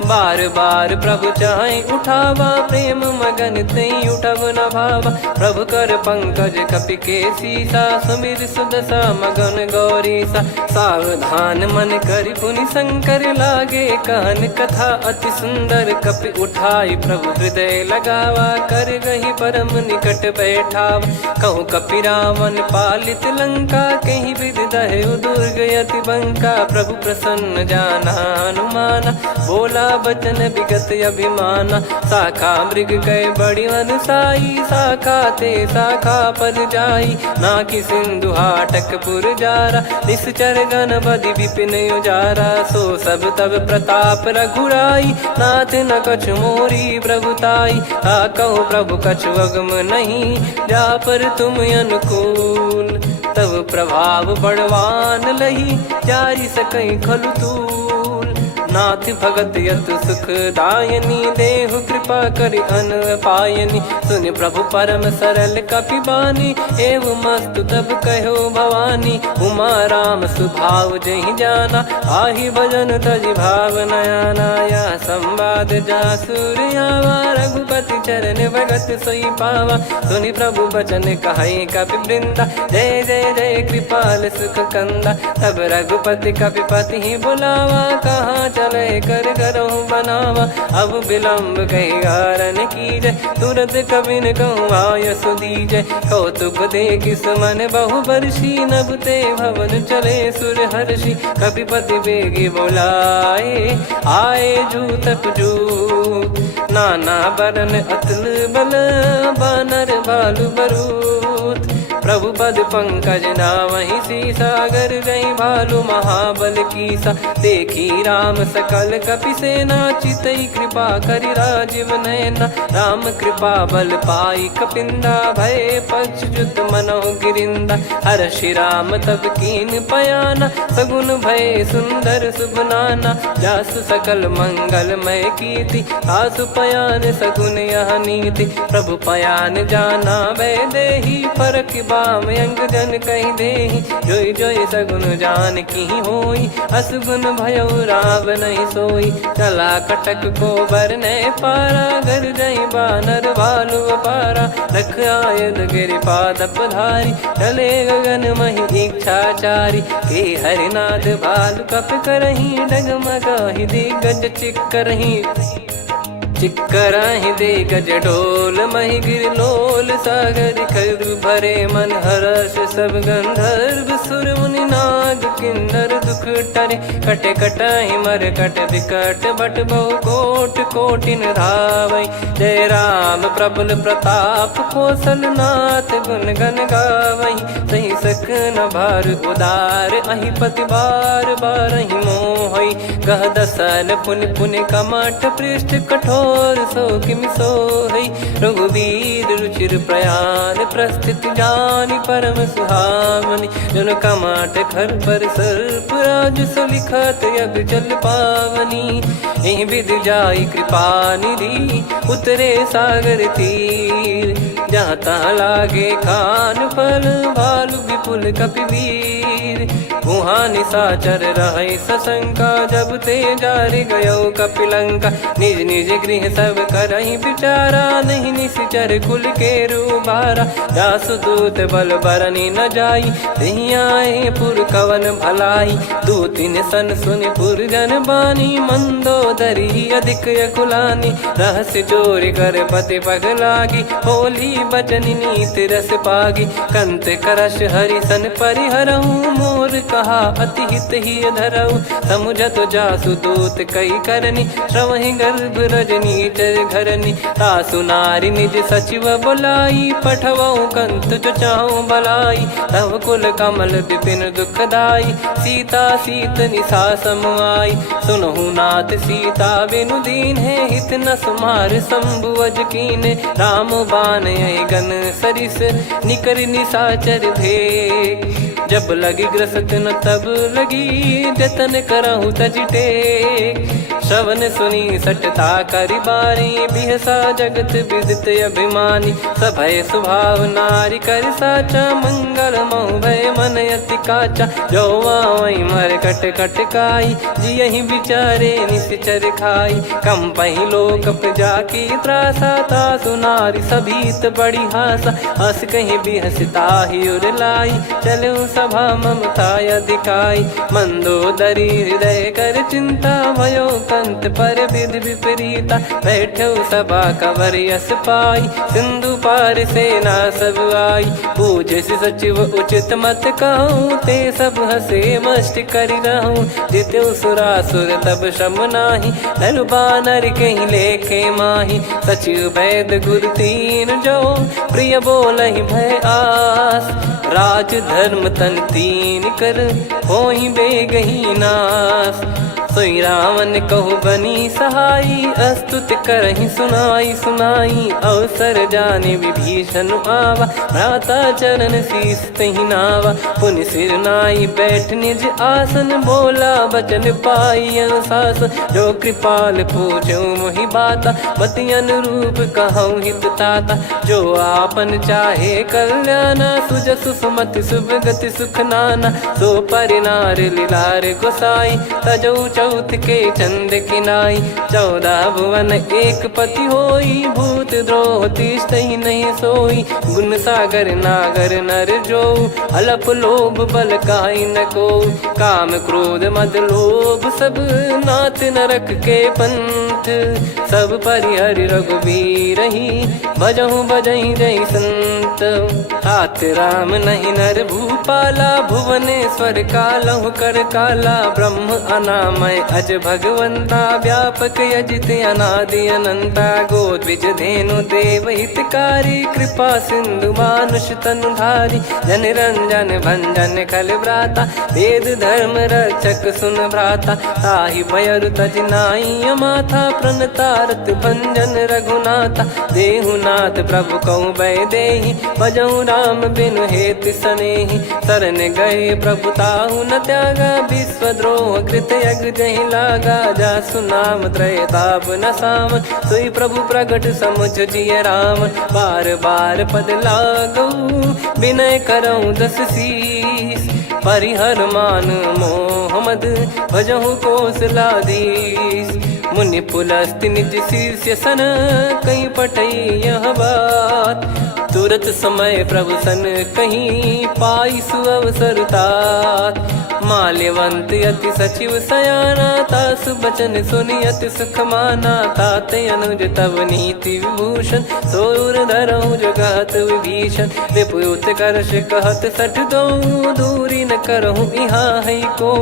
बार बार प्रभु चाहि उठावा प्रेम मगन तई उठब न भावा। प्रभु कर पंकज कपि के सीसा सुमिर सुदशा मगन गौरीसा। सावधान मन करि पुनि शंकर लागे कहन कथा अति सुंदर। कपि उठाई प्रभु हृदय लगावा कर गही परम निकट बैठावा। कहूँ कपि रावण पालित लंका कहीं विधि दहु दुर्ग यति बंका। प्रभु प्रसन्न जाना हनुमाना बोला बचन विगत अभिमाना। शाखा मृग गए बड़ी अनुसाई शाखा ते शाखा पर जाई। ना कि सिंधु हाटक पुर जारा निश्चर गण बदि विपिन उजारा। सो सब तब प्रताप रघुराई नाथ न कछु मोरी प्रभुताई। कहूँ प्रभु कछु अगम नहीं जा पर तुम अनुकूल। तब प्रभाव बड़वान लही जारी सकई खलु तूल। नाथ भगत यत सुख दायनी देहु कृपा करि अन पायनी। सुन प्रभु परम सरल कपि बानी एवं मस्तु तब कहो भवानी। उमा राम सुभाव जहि जाना आहि भजन तजि भाव नयाना। या संवाद जासुर आवा रघुपति चरण भगत सोई पावा। सुनि प्रभु बचन कहै कपि वृंदा जय जय जय कृपाल सुख कंदा। तब रघुपति कपि पति बुलावा कहाँ चले कर करहु बनावा। अब विलम्ब कही कारण कीजय तुरत कबिन कहूँ आयस दीजय। कौतुक देख सुमन बहु बरसी नभ ते भवन चले सुर हर्षि। कपिपति बेगी बोलाए आए जूतक जूत। नाना बरन अतुल बल बानर बालु बरूत। प्रभु पद पंकज नावहि सीसागर गई भालु महाबल कीसा। देखी राम सकल कपि सेना चितई कृपा करि राजीव नयना। राम कृपा बल पाई कपिंदा भय पक्ष जुत मनो गिरिंदा। हर्षि राम तब कीन पयाना सगुन भय सुंदर शुभ नाना। जासु सकल मंगलमय कीर्ति आसु पयान सगुन यह नीति। प्रभु पयान जाना वै देहि फरक बाम अंग जन कहीं देहि। जोई जोई सगुन जान की होई असगुन भयो राव नहीं सोई। चला कटक को बरने पारा घर जई बानर भालु पारा। रख आयद गिरि पाद पधारी चले गगन मही इच्छाचारी। के हरिनाथ भालु कप करही डगमगाहि दिग्गज चिक्करही। चिक्कराहि दे गज डोल महि गिर लोल सागर खर भरे मन हर्ष सब गंधर्व सुर मुनि नार। नाग किन्नर दुख टरे, कटे कटहि मर कट विकट बट बहु कोट कोटिन धावै। जय राम प्रबल प्रताप कौशलनाथ गुण गण गावै। सही सकन भार उदार अहि पति बार बारहि मोहै। गह दसन पुन पुन कमठ पृष्ठ कठोर सो किमि सोहै। रघुवीर रुचिर प्रयाण प्रस्थित जानि परम सुहावनि। जन कमठ खर पर सर्प राज सलिखत यग जल पावनी। एहि विधि जाई कृपा निधि उतरे सागर तीर। जहाँ तहाँ लागे खान फल भालु विपुल कपिवीर। वहाँ निशाचर रहै सशंका जब ते जारि गयो कपिलंका। निज निज गृह सब करहि विचारा नहीं निश्चर कुल के रूबारा। जासु दूत बल बरनि न जाई तेहि आए पुर कवन भलाई। दूतिन सन सुनि पुर जन बानी मंदोदरी अधिक यकुलानी। रहस्य चोरी कर पति पगलागी होली बचन नीति रस पागी। कंत करश हरिसन परिहरहु मोर कहा अति हित ही धरऊ। समुझत जासु दूत कई करनी श्रवहि गर्भ रजनी चर घरनी। तासु नारी निज सचिव बुलाई पठवऊ कंत जो चाहूं बलाई। तव कुल कमल विपिन दुखदाई सीता सीत निशा समाई। सुनहु नाथ सीता बिनु दीन है हित न सुमार शंभु अज कीने। राम बाण गन सरिस निकर निशाचर भेग। जब लगी ग्रसत न तब लगी जतन करहु तज टेक। श्रवण सुनी सटता करि बारी बिहसा जगत विदित अभिमानी। सभय स्वभाव नारी कर साचा मंगल मऊ भय मन अति काचा। जो आवै मर कट कट काई जियहि विचारे निश्चर खाई। कम पहि लोक जाकी त्रासा तासु नारी सभीत बड़ी हासा। हस कहीं बिहसता ही उर लाई चलऊ सभा ममता अधिकाई। मंदोदरी हृदय कर चिंता भयो कंत पर विधि विपरीता। बैठो सभा कवर यस पाई सिंधु पार सेना सब आई। पूज्य सचिव उचित मत कहूँ ते सब हसे मष्ट करि रहूँ। जित्यु सुरासुर तब श्रम नाही नर बानर कहीं लेखे माही। सचिव वैद गुरु तीन जो प्रिय बोलहि भय आस। राज धर्म तन तीन कर होई बेगही नास। सोई रावण कहु बनी सहाई अस्तुत करहि सुनाई सुनाई। अवसर जाने विभीषण आवा भ्राता चरण शीस तहि नावा। पुनि सिर नाई बैठ निज आसन बोला बचन पाई अनुशासन। जो कृपाल पूछो मोहि बाता मति अनुरूप कहूँ हित ताता। जो आपन चाहे कल्याणा सुजसु सुमति सुभगति सुख नाना। सो परिनार लीलार गोसाई तजौ चौथ के चंद किनाई। 14 भुवन एक पति होई भूत द्रोह तिष्ठहि नहीं सोई। गुण सागर नागर नर जो अलप लोभ बल काई न को। काम क्रोध मद लोभ सब नाथ नरक के पंथ। सब परिहरि रघुबीर ही भजहु भजहि जय संत। तात राम नहीं नर भूपाला भुवनेश्वर कालहु कर काला। ब्रह्म अनामय अज भगवंता व्यापक यजित अनादि अनंता। गोद्विज धेनु देव हितकारी कृपा सिंधु मानुष तनुधारी। जन रंजन भंजन खल भ्राता वेद धर्म रक्षक सुन भ्राता। ताहि भयरु तज नाई माथा प्रणतारत भंजन रघुनाथा। देहुनाथ प्रभु कहु भय देहि भजहु राम बिनु हेत सनेहि। शरण गए प्रभु ताहु न त्यागा विश्वद्रोह कृत यज्ञ जहि लागा। जासु नाम त्रय ताप न सावन सोई प्रभु प्रगट समुझ जिय राम। बार बार पद लागऊ विनय करऊँ 10 शीस। परिहर मान मोह मद भजहु कौशलाधीश। मुनि पुलस्त्य निज शिष्य सन कहीं पठई यह बात। तुरत समय प्रभु सन कहीं पाई सुअवसर तात। माल्यवंत अति सचिव सयाना तासु बचन सुनि अति सुख माना। ताते अनुज तव नीति विभूषण सोर धरऊ जगत विभीषण। विपुत करश कहत सठ दो दूरी न करहु यहाँ है को।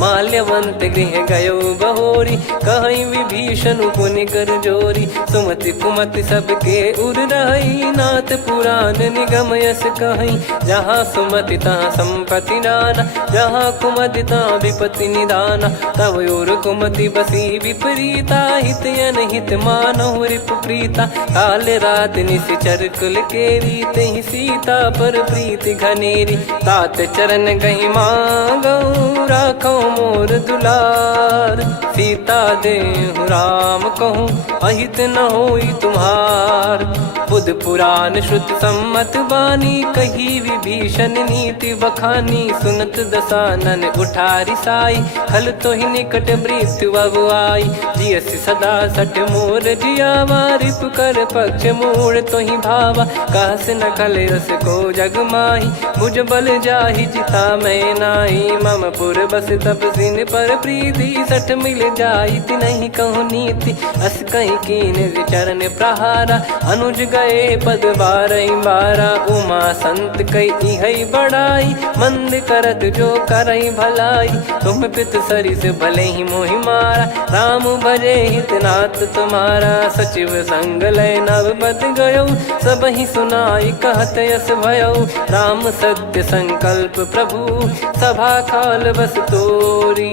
माल्यवंत गृह गयो बहोरी, कहीं विभीषण पुनि कर जोरी। सुमति कुमति सबके उर रही, नाथ पुराण निगम यस कहीं। जहाँ सुमति तहाँ संपत्ति नाना, जहाँ कुमति तहाँ विपत्ति निदाना। तब और कुमति बसी विपरीता, हित अनहित मानहु रिपु प्रीता। काल रात निश्चर कुल केरी, तहि सीता पर प्रीति घनेरी। तात चरण गही मांगऊ, राखो मोर दुलार। सीता देहु राम कहूँ, अहित न होई तुम्हार। बुध पुराण श्रुत सम्मत बानी, कही विभीषण नीति बखानी। सुनत दसानन उठारी साई, खल तो ही निकट मृत्यु अब आई। जियसि सदा सठ मोर जियावा, रिप कर पक्ष मूड़ तो ही भावा। कहस न खल रस को जग माही, मुझ बल जाहि जिता मैं नाई। मम पुर बस तपसिन पर प्रीति, सठ मिल जाई नहीं कहूँ नीति। अस कहीं कीन चरण प्रहारा, अनुज गए पद बारई बारा। उमा संत कई है बड़ाई, मंद करत जो करई भलाई। तुम पित सरिस भले ही मोहि मारा, राम भजे हित नाथ तुम्हारा। सचिव संग लय नव बद गयो, सब ही सुनाई कहत यस भयो। राम सत्य संकल्प प्रभु, सभा काल बस तोरी।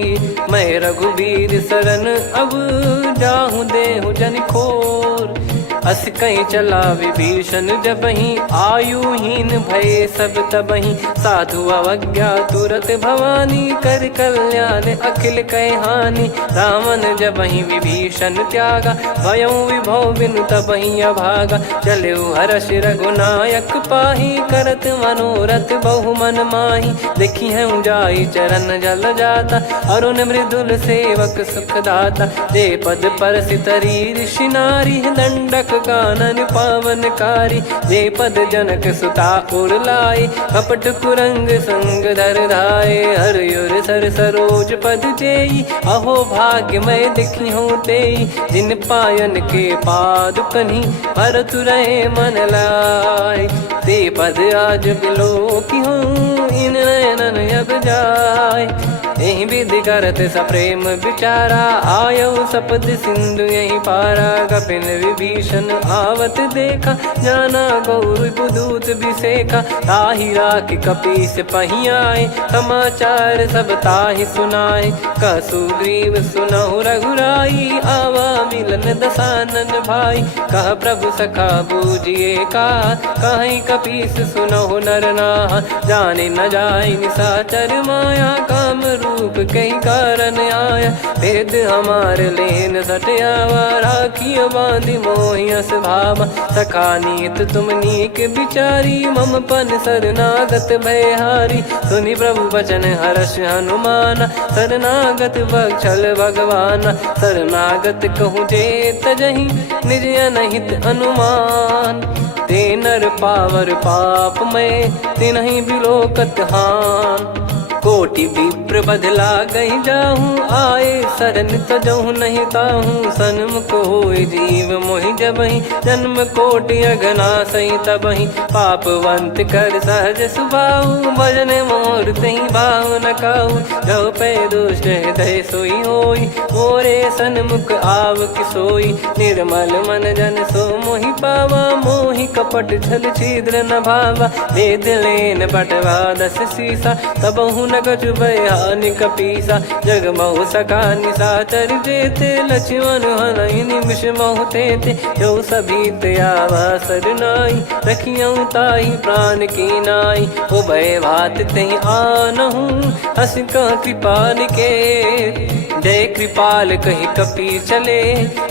मैं रघुबीर शरण अब, जाहूँ देहु जन खोर। अस कहीं चला विभीषण जबहि, आयुहीन भय सब तबहि। साधु अवज्ञा तुरत भवानी, कर कल्याण अखिल कह हानि। रावण जबहि विभीषण त्यागा, भयउ विभव बिनु तबहि अभागा। चलऊ हर्ष रघुनायक पाही, करत मनोरथ बहु मन माही। देखी है जाई चरण जल जाता, अरुण मृदुल सेवक सुखदाता। जे पद पर सितरी ऋषि नारी, दंडक कानन पावनकारी। जे पद जनक सुता उर लाए, कपट कुरंग संग धर धाये। हरियुर सर सरोज पद जेई, अहो भाग्य मैं दिखी हूँ तेई। जिन पायन के पाद कन्ही, भरत रहे मन लाए। ते पद आज बिलो की हूँ, इन नयनन अब जाय। यही विधि करत सप्रेम विचारा, आयऊ सपद सिंधु यही पारा। कपिन विभीषण आवत देखा, जाना गौर बुदूत बिसेखा। ताहि राख कपीस पही आए, समाचार सब ताहि सुनाए। कह सुग्रीव सुनहु रघुराई, आवा मिलन दसानन भाई। कह प्रभु सखा बूझिए का, कहीं कपीस सुनहु नर नाहा। जाने न जाय निशाचर माया, काम रूप कई कारण आया। भेद हमार लेन सटयावा, राखियो बांधि मोहियस भावा। सखा नीत तुम नीक बिचारी, मम पन शरणागत भयहारी। सुनि प्रभु वचन हर्ष हनुमाना, शरणागत बक्षल भगवाना। शरणागत कहूँ जे तजहि, निज अनहित अनुमान। ते नर पावर पाप में, तिन्हि बिलोकत हान। कोटि विप्र बदला गई जाहूँ, आए शरण तजहु नहीं ताहूँ। सन्मुख होय जीव मोहि जबहि, जन्म कोटि अगना सही तबहि। पापवंत कर सहज सुभाऊ, भजन मोर तहि भाव न काहू। जो पै दुष्ट हृदय सोई होई, मोरे सन्मुख आव किसोई। निर्मल मन जन सो मोहि पावा, मोहि कपट छल छिद्र न भावा। वेद लेन बटवा दस सीसा, तबहु न कछु भयानि कपीसा। जग महु सखा निशाचर जेते, लक्ष्मण हनहि निमिष महु तेते। जो सभी त्यावा सरनाई, रखियऊ ताहि प्राण की नाई। उभय भात तहि आनहु, हस कह कृपाल के। जय कृपाल कहि कपी चले,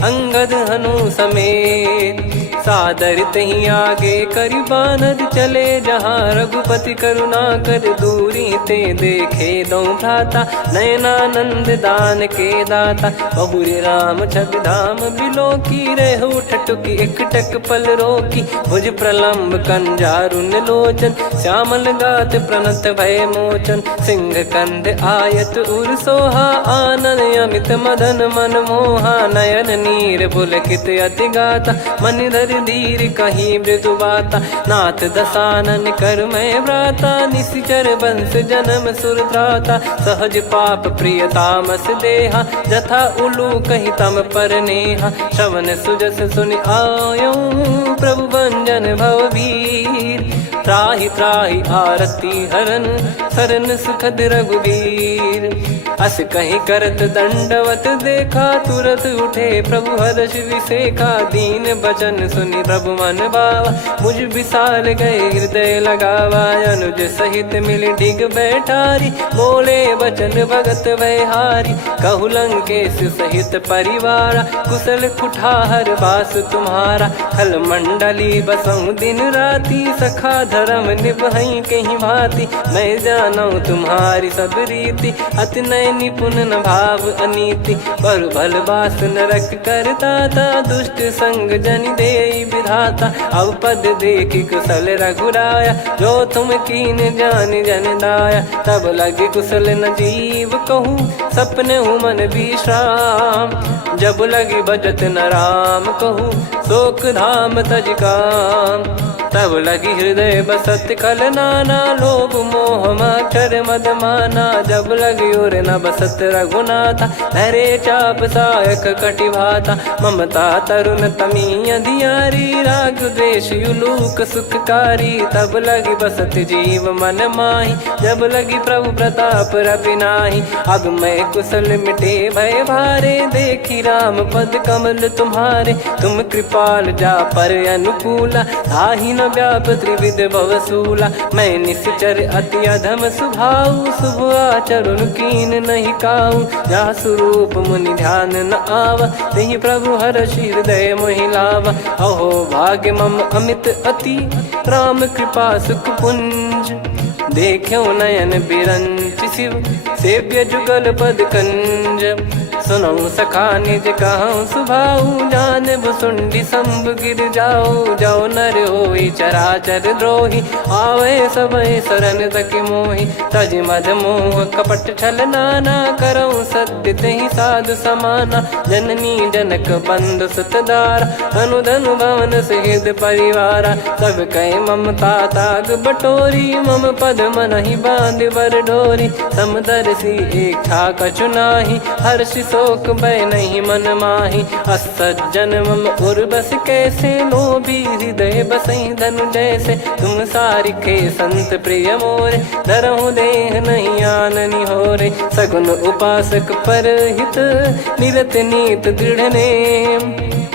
अंगद हनु समेत। सादर तही आगे करि बानर चले, जहाँ रघुपति करुणा कर दूरी ते देखे दो भ्राता। नयनानंद दान के दाता, बहुरी राम छग धाम बिलो की। रेहु ठटुकी एकटक पल रोकी, भुज प्रलम्ब कंजारुन लोचन। श्यामल गात प्रणत भय मोचन, सिंह कंध आयत उर सोहा। आनन अमित मदन मन मोहा, नयन नीर पुलकित अति गाता। मनिधर कर धीर कहीं मृदु बाता, नाथ दसानन कर मैं व्राता, निशिचर बंस जन्म सुर त्राता, सहज पाप प्रिय तामस देहा, जथा उलू कही तम पर नेहा, श्रवण सुजस सुनि आयो प्रभु भंजन भववीर, त्राहि त्राहि आरती हरन सरन सुखद रघुवीर, अस कहीं करत दंडवत देखा, तुरत उठे प्रभु हर्ष विसेखा, दीन बचन सुनि प्रभु मन भावा, मुझ विशाल गए हृदय लगावा, अनुज सहित मिल डिग बैठारी, बोले बचन भगत वैहारी, कहु लंकेश सहित परिवारा, कुशल कुठार बास तुम्हारा, खल मंडली बसऊं दिन राती, सखा धर्म निभई कहीं भांति, मैं जानू तुम्हारी सब रीति, अति नय निपुण न भाव अनीति, पर भल बास नरक करता था, दुष्ट संग जन दे विधाता, अब पद देखी कुशल रघुराया, जो तुम कीन जान जन दाया, तब लगे कुशल न जीव कहूँ, सपने हूँ मन विश्राम, जब लगी बजत न राम कहूँ, शोक धाम तज काम, तब लगी हृदय बसत खल नाना, लोभ मोह मक्षर मद माना, जब लगी और न बसत रघुनाथा, धरे चाप सायक कटि भाता, ममता तरुण तमी अधियारी, राग द्वेष युलूक सुखकारी, तब लगी बसत जीव मन माही, जब लगी प्रभु प्रताप रवि नाही, अब मैं कुशल मिटे भय भारे, देखी राम पद कमल तुम्हारे, तुम कृपाल जा पर अनुकूला, ताहि न व्याप त्रिविध भवसूला, मैं निश्चर अति अधम सुभाऊ, शुभ आचरण कीन नहीं काऊ, जा स्वरूप मुनि ध्यान न आवा, तेहि प्रभु हर्ष हृदय मोहि लावा, अहो भाग्य मम अमित अति, राम कृपा सुख पुंज, देखो नयन बिरंच शिव, सेव्य जुगल पद कंज, सुनऊ सखा निज कहूँ सुभाऊ, जान भुसुंडी संभ गिर जाओ, जाओ नर होई चराचर द्रोही, आवे सबय शरण तक मोहि, तज मद मोह कपट छल नाना, करऊँ सत्य तेहि साधु समाना, जननी जनक बंधु सुतदारा, अनु धनु भवन सहित परिवारा, सब कहे ममता ताग बटोरी, मम पद मनहि बांध बर डोरी, समदर्शी इच्छा कछु नाही, हर्ष शोक भय नहीं मन माही, असज्जन मम उर्वश कैसे, लोभी हृदय बसई धनु जैसे, तुम सारिखे संत प्रिय मोरे, धरहु देह नहीं आननि होरे, सगुन उपासक पर हित, निरत नीत दृढ़ नेम,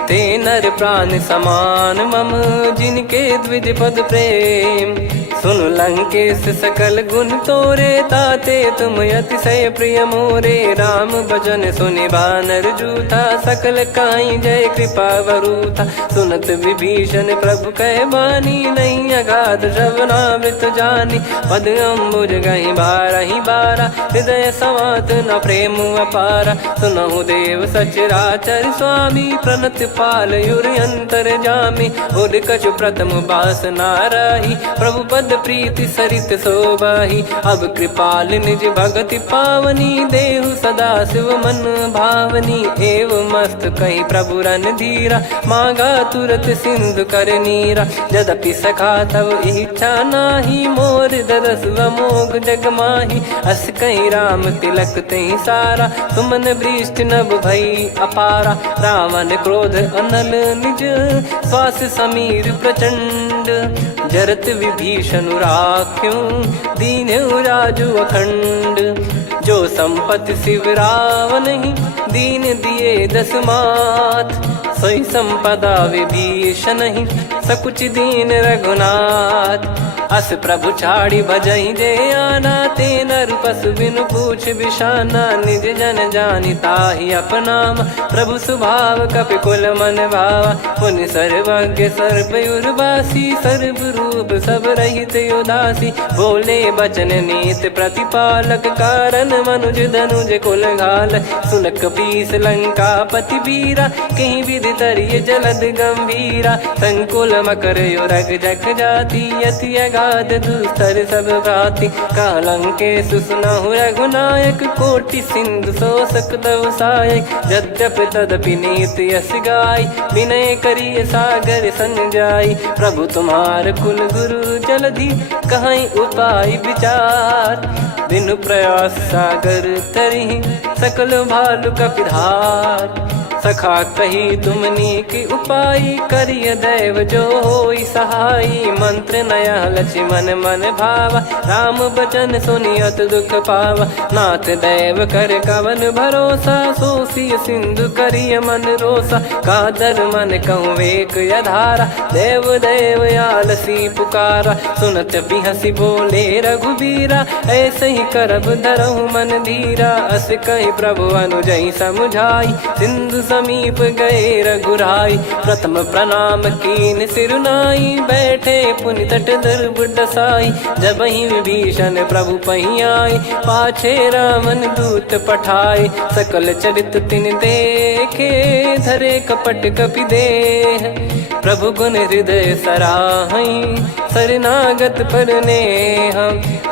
ते नर प्राण समान मम, जिनके द्विज पद प्रेम, सुन लंकेश सकल गुण तोरे, ताते तुम अतिशय प्रिय मोरे, राम भजन सुनि बानर जूथा, सकल काई जय कृपा वरूथा, सुनत विभीषण प्रभु कह बानी, नहीं अगाध श्रवणामृत जानी, पद अम्बुज गहि बारहि बारा, हृदय समात न प्रेम अपारा, सुनहु देव सचराचर स्वामी, प्रणत पाल युर अंतर जामी, उद कछु प्रथम बास नाराही, प्रभु पद प्रीति सरित शोभाही, अब कृपाल निज भगति पावनी, देहु सदा शिव मन भावनी, एव मस्त कही प्रभु रन धीरा, मांगा तुरत सिंधु कर नीरा, यद्यपि सखा तब इच्छा नाही, मोर दरस अमोघ जग माही, अस कहीं राम तिलक तहि सारा, सुमन वृष्ट नभ भई अपारा, रावण क्रोध अनल निज, श्वास समीर प्रचंड, जरत विभीषण राख्यों, दीन्हु राजु अखंड, जो संपत्ति शिव रावण ही, दीन दिए दस मात, सोई संपदा विभीषण ही, सकुच दीन रघुनाथ, अस प्रभु छाड़ी भजई जे आना, ते नर पशु बिनु पूछ बिशाना, निज जन जानि ताहि अपनाम, प्रभु स्वभाव कपि कुल मन भावा, मुनि सर्वज्ञ सर्वयुर्वासी, सर्व रूप सब रहित उदासी, बोले बचन नीत प्रतिपालक, कारण मनुज धनुज कुल घाल, सुन कपीस लंका पति वीरा, कहीं विधि तरिय जलद गंभीरा, संकुल मकर युरग जख जाति, यति गाद दुस्तर सब भांति कालंके सुसुनाहु रघुनायक कोटि सिंधु शोषक तव सहायक यद्यपि तदपि नीत यस गाय विनय करिय सागर सन जाई प्रभु तुम्हार कुल गुरु जलधि कहीं उपाय विचार बिनु प्रयास सागर तरिहि सकल भालु कपिधार सखा कही तुमनी की उपाय करिय दैव जो होई सहाई मंत्र नया लक्ष्मण मन भावा राम बचन सुनियत दुख पावा नाथ दैव कर कवन भरोसा सोसिय सिंधु करिय मन रोसा कादर मन कहूँ वेक यधारा देव देव आलसी पुकारा सुनत बिहसी बोले रघुबीरा ऐसे ही करब धरहु मन धीरा अस कही प्रभु अनुजई समुझाई सिंधु समीप गए रघुराई प्रथम प्रणाम कीन सिरुनाई बैठे पुनि तट दर्भ डसाई जब ही विभीषण प्रभु पही आए पाछे रामन दूत पठाए सकल चरित तिन देखे धरे कपट कपि देह प्रभु गुण हृदय सराहई शरणागत पर नेह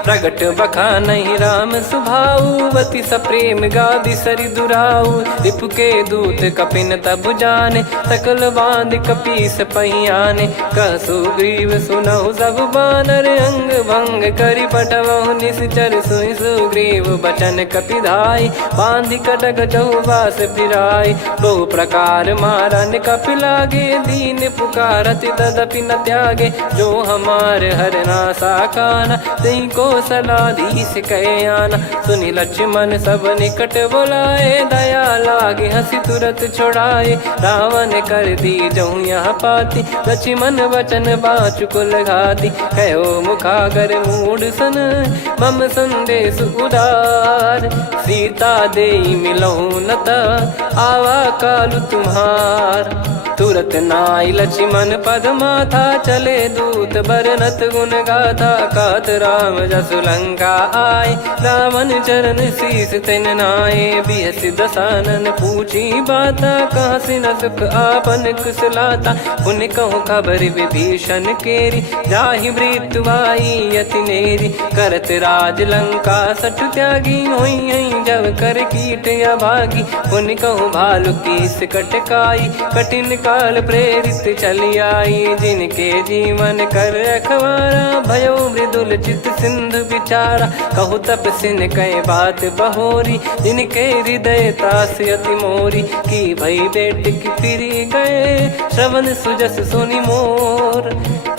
प्रगट बखानहि राम सुभाऊ वति सप्रेम गादि सरि दुराऊ रिपु के दूत कपिन तब जाने सकल बांध कपीस पहियाने कह सुग्रीव सुनहु सब बानर अंग भंग करि पटवहु निश्चर सुनि सुग्रीव बचन कपिधाई बांधि कटक चहुबास फिराई बहु प्रकार मारन कपि लागे दीन पुकारति तदपि न त्यागे जो हमार हरना साकाना तई को सलाधीश कहे आना सुनि लक्ष्मण सब निकट बुलाए दया लागे हंसी तुरत छोड़ाए रावण कर दी जहूँ यहाँ पाती लक्ष्मण वचन बाचु कुल घाती कहो मुखागर मूड सन मम संदेश उदार सीता देई मिलहु नता आवा कालु तुम्हार तुरत नाई लक्ष्मण पद माथा चले दूत बरनत गुण गाथा कात राम जसु लंका आए रावण चरण शीस तिन नाये बिहसि दसानन पूछी बाता कहाँ से न सुख आपन कुशलाता पुन कहूँ खबर विभीषण केरी जाहि मृत्यु आई यति नेरी करत राज लंका सठ त्यागी होई जब कर कीट अभागी पुन कहूँ भालु कीस कटकाई कठिन काल प्रेरित चली आई जिनके जीवन कर रखवारा भयो मृदुल चित सिंधु विचारा कहु तप सिन कई बात बहोरी जिनके हृदय तास अति मोरी की भई बेट की फिरी गए श्रवण सुजस सुनि मोर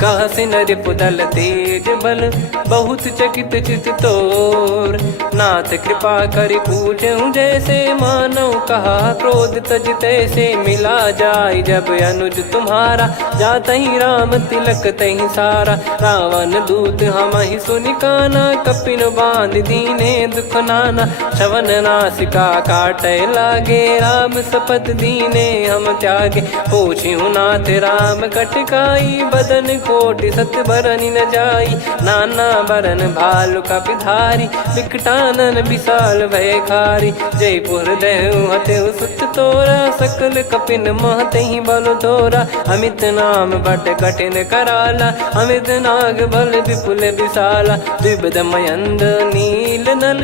कह सिन रिपुदल तेज बल बहुत चकित चित तोर नाथ कृपा करि पूछूं जैसे मानव कहा क्रोध तज तैसे मिला जाय जब अनुज तुम्हारा जात ही राम तिलक तही सारा रावण दूत हम ही सुनि काना कपिन बांध दीने दुख नाना श्रवण नासिका काटे लागे राम सपत दीने हम त्यागे पूछ्यू नाथ राम कटकाई बदन कोटि सत बरनि न जाई नाना बरन भालु कपिधारी विकटानन विशाल भय खारी जयपुर देहु हतेउ सुत तोरा सकल कपिन महतहि बल तोरा अमित नाम बट कठिन कराला अमित नाग बल विपुल विशाला द्विपद मयंद नील नल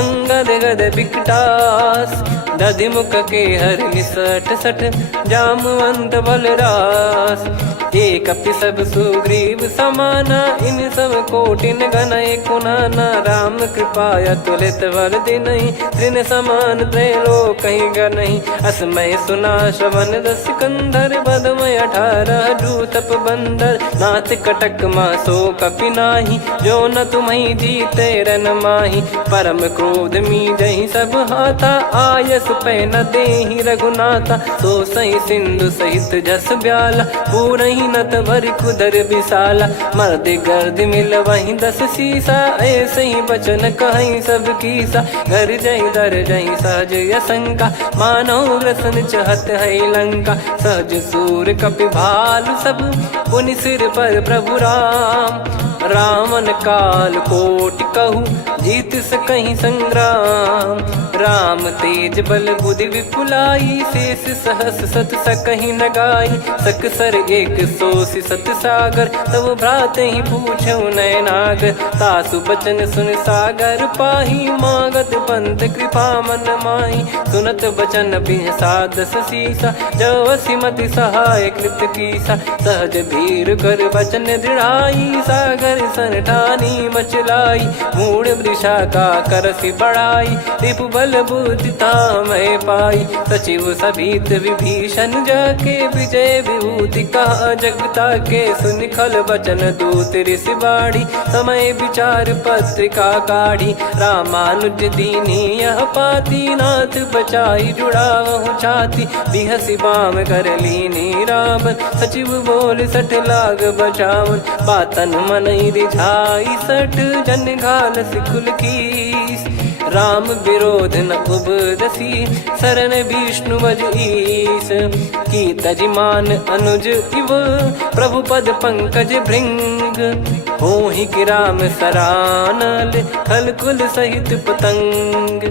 अंगद गद विकटास दधि मुख के हर निसठ सठ जामवंत बलरास एक अपि सब सुग्रीव समाना इन सब कोटिन गनय कुनाना राम कृपा अतुलित बल दिनहि त्रिन समान त्रैलोक कहीं गनहि असमय सुना श्रवण दस कंधर बदमय 18 जूतप बंदर नाथ कटक मासो कपि नाही जो न तुम्हि जीते रन माही परम क्रोध मी जहि सब हाथा आयस पै न देहि रघुनाथा सो सही सिंधु सहित जस ब्याला पूरहि नत भरि कुदर विशाला मर्द गर्द मिल वहीं 10 सीसा ऐसे ही बचन कहीं सब कीसा घर जहि दर जहि सहज यसंका मानव रसन चहत है लंका सहज सूर कपि भालु सब पुनि सिर पर प्रभु राम रावण काल कोटि कहु जीत सकहीं संग्राम। राम तेज बल बुद्धि विपुलाई, शेष सहस सत सकहीं न गाई। सकसर एक सोसी सत सागर, तब भ्रात ही पूछो नयनागर। तासु बचन सुन सागर पाही, मागत पंथ कृपा मन माही। सुनत बचन बिहसादस सीसा, जव सिमति सहाय कृत कीसा। सहज भीर कर बचन दृढ़ाई, सागर सन ठानी मचलाई। मूढ़ वृषा का करसि बढ़ाई, रिपु बल बुद्धि तामय पाई। सचिव सभीत विभीषण जाके, विजय विभूति कहा जगता के। सुनि खल बचन दूत ऋषि बाड़ी, समय विचार पत्रिका काढ़ी। रामानुज दीनी यह पाती, नाथ बचाई जुड़ावहु छाती। बिहसि बाम कर लीनी रावण, सचिव बोल सठ लाग बचावन। बातन मनई रिझाई सठ, जन घाल सिकुल कीस। राम विरोध न उपदसी, शरण विष्णु बज ईस। की तजिमान अनुज इव, प्रभु पद पंकज भृंग। होहि कि राम सरानल, खल कुल सहित पतंग।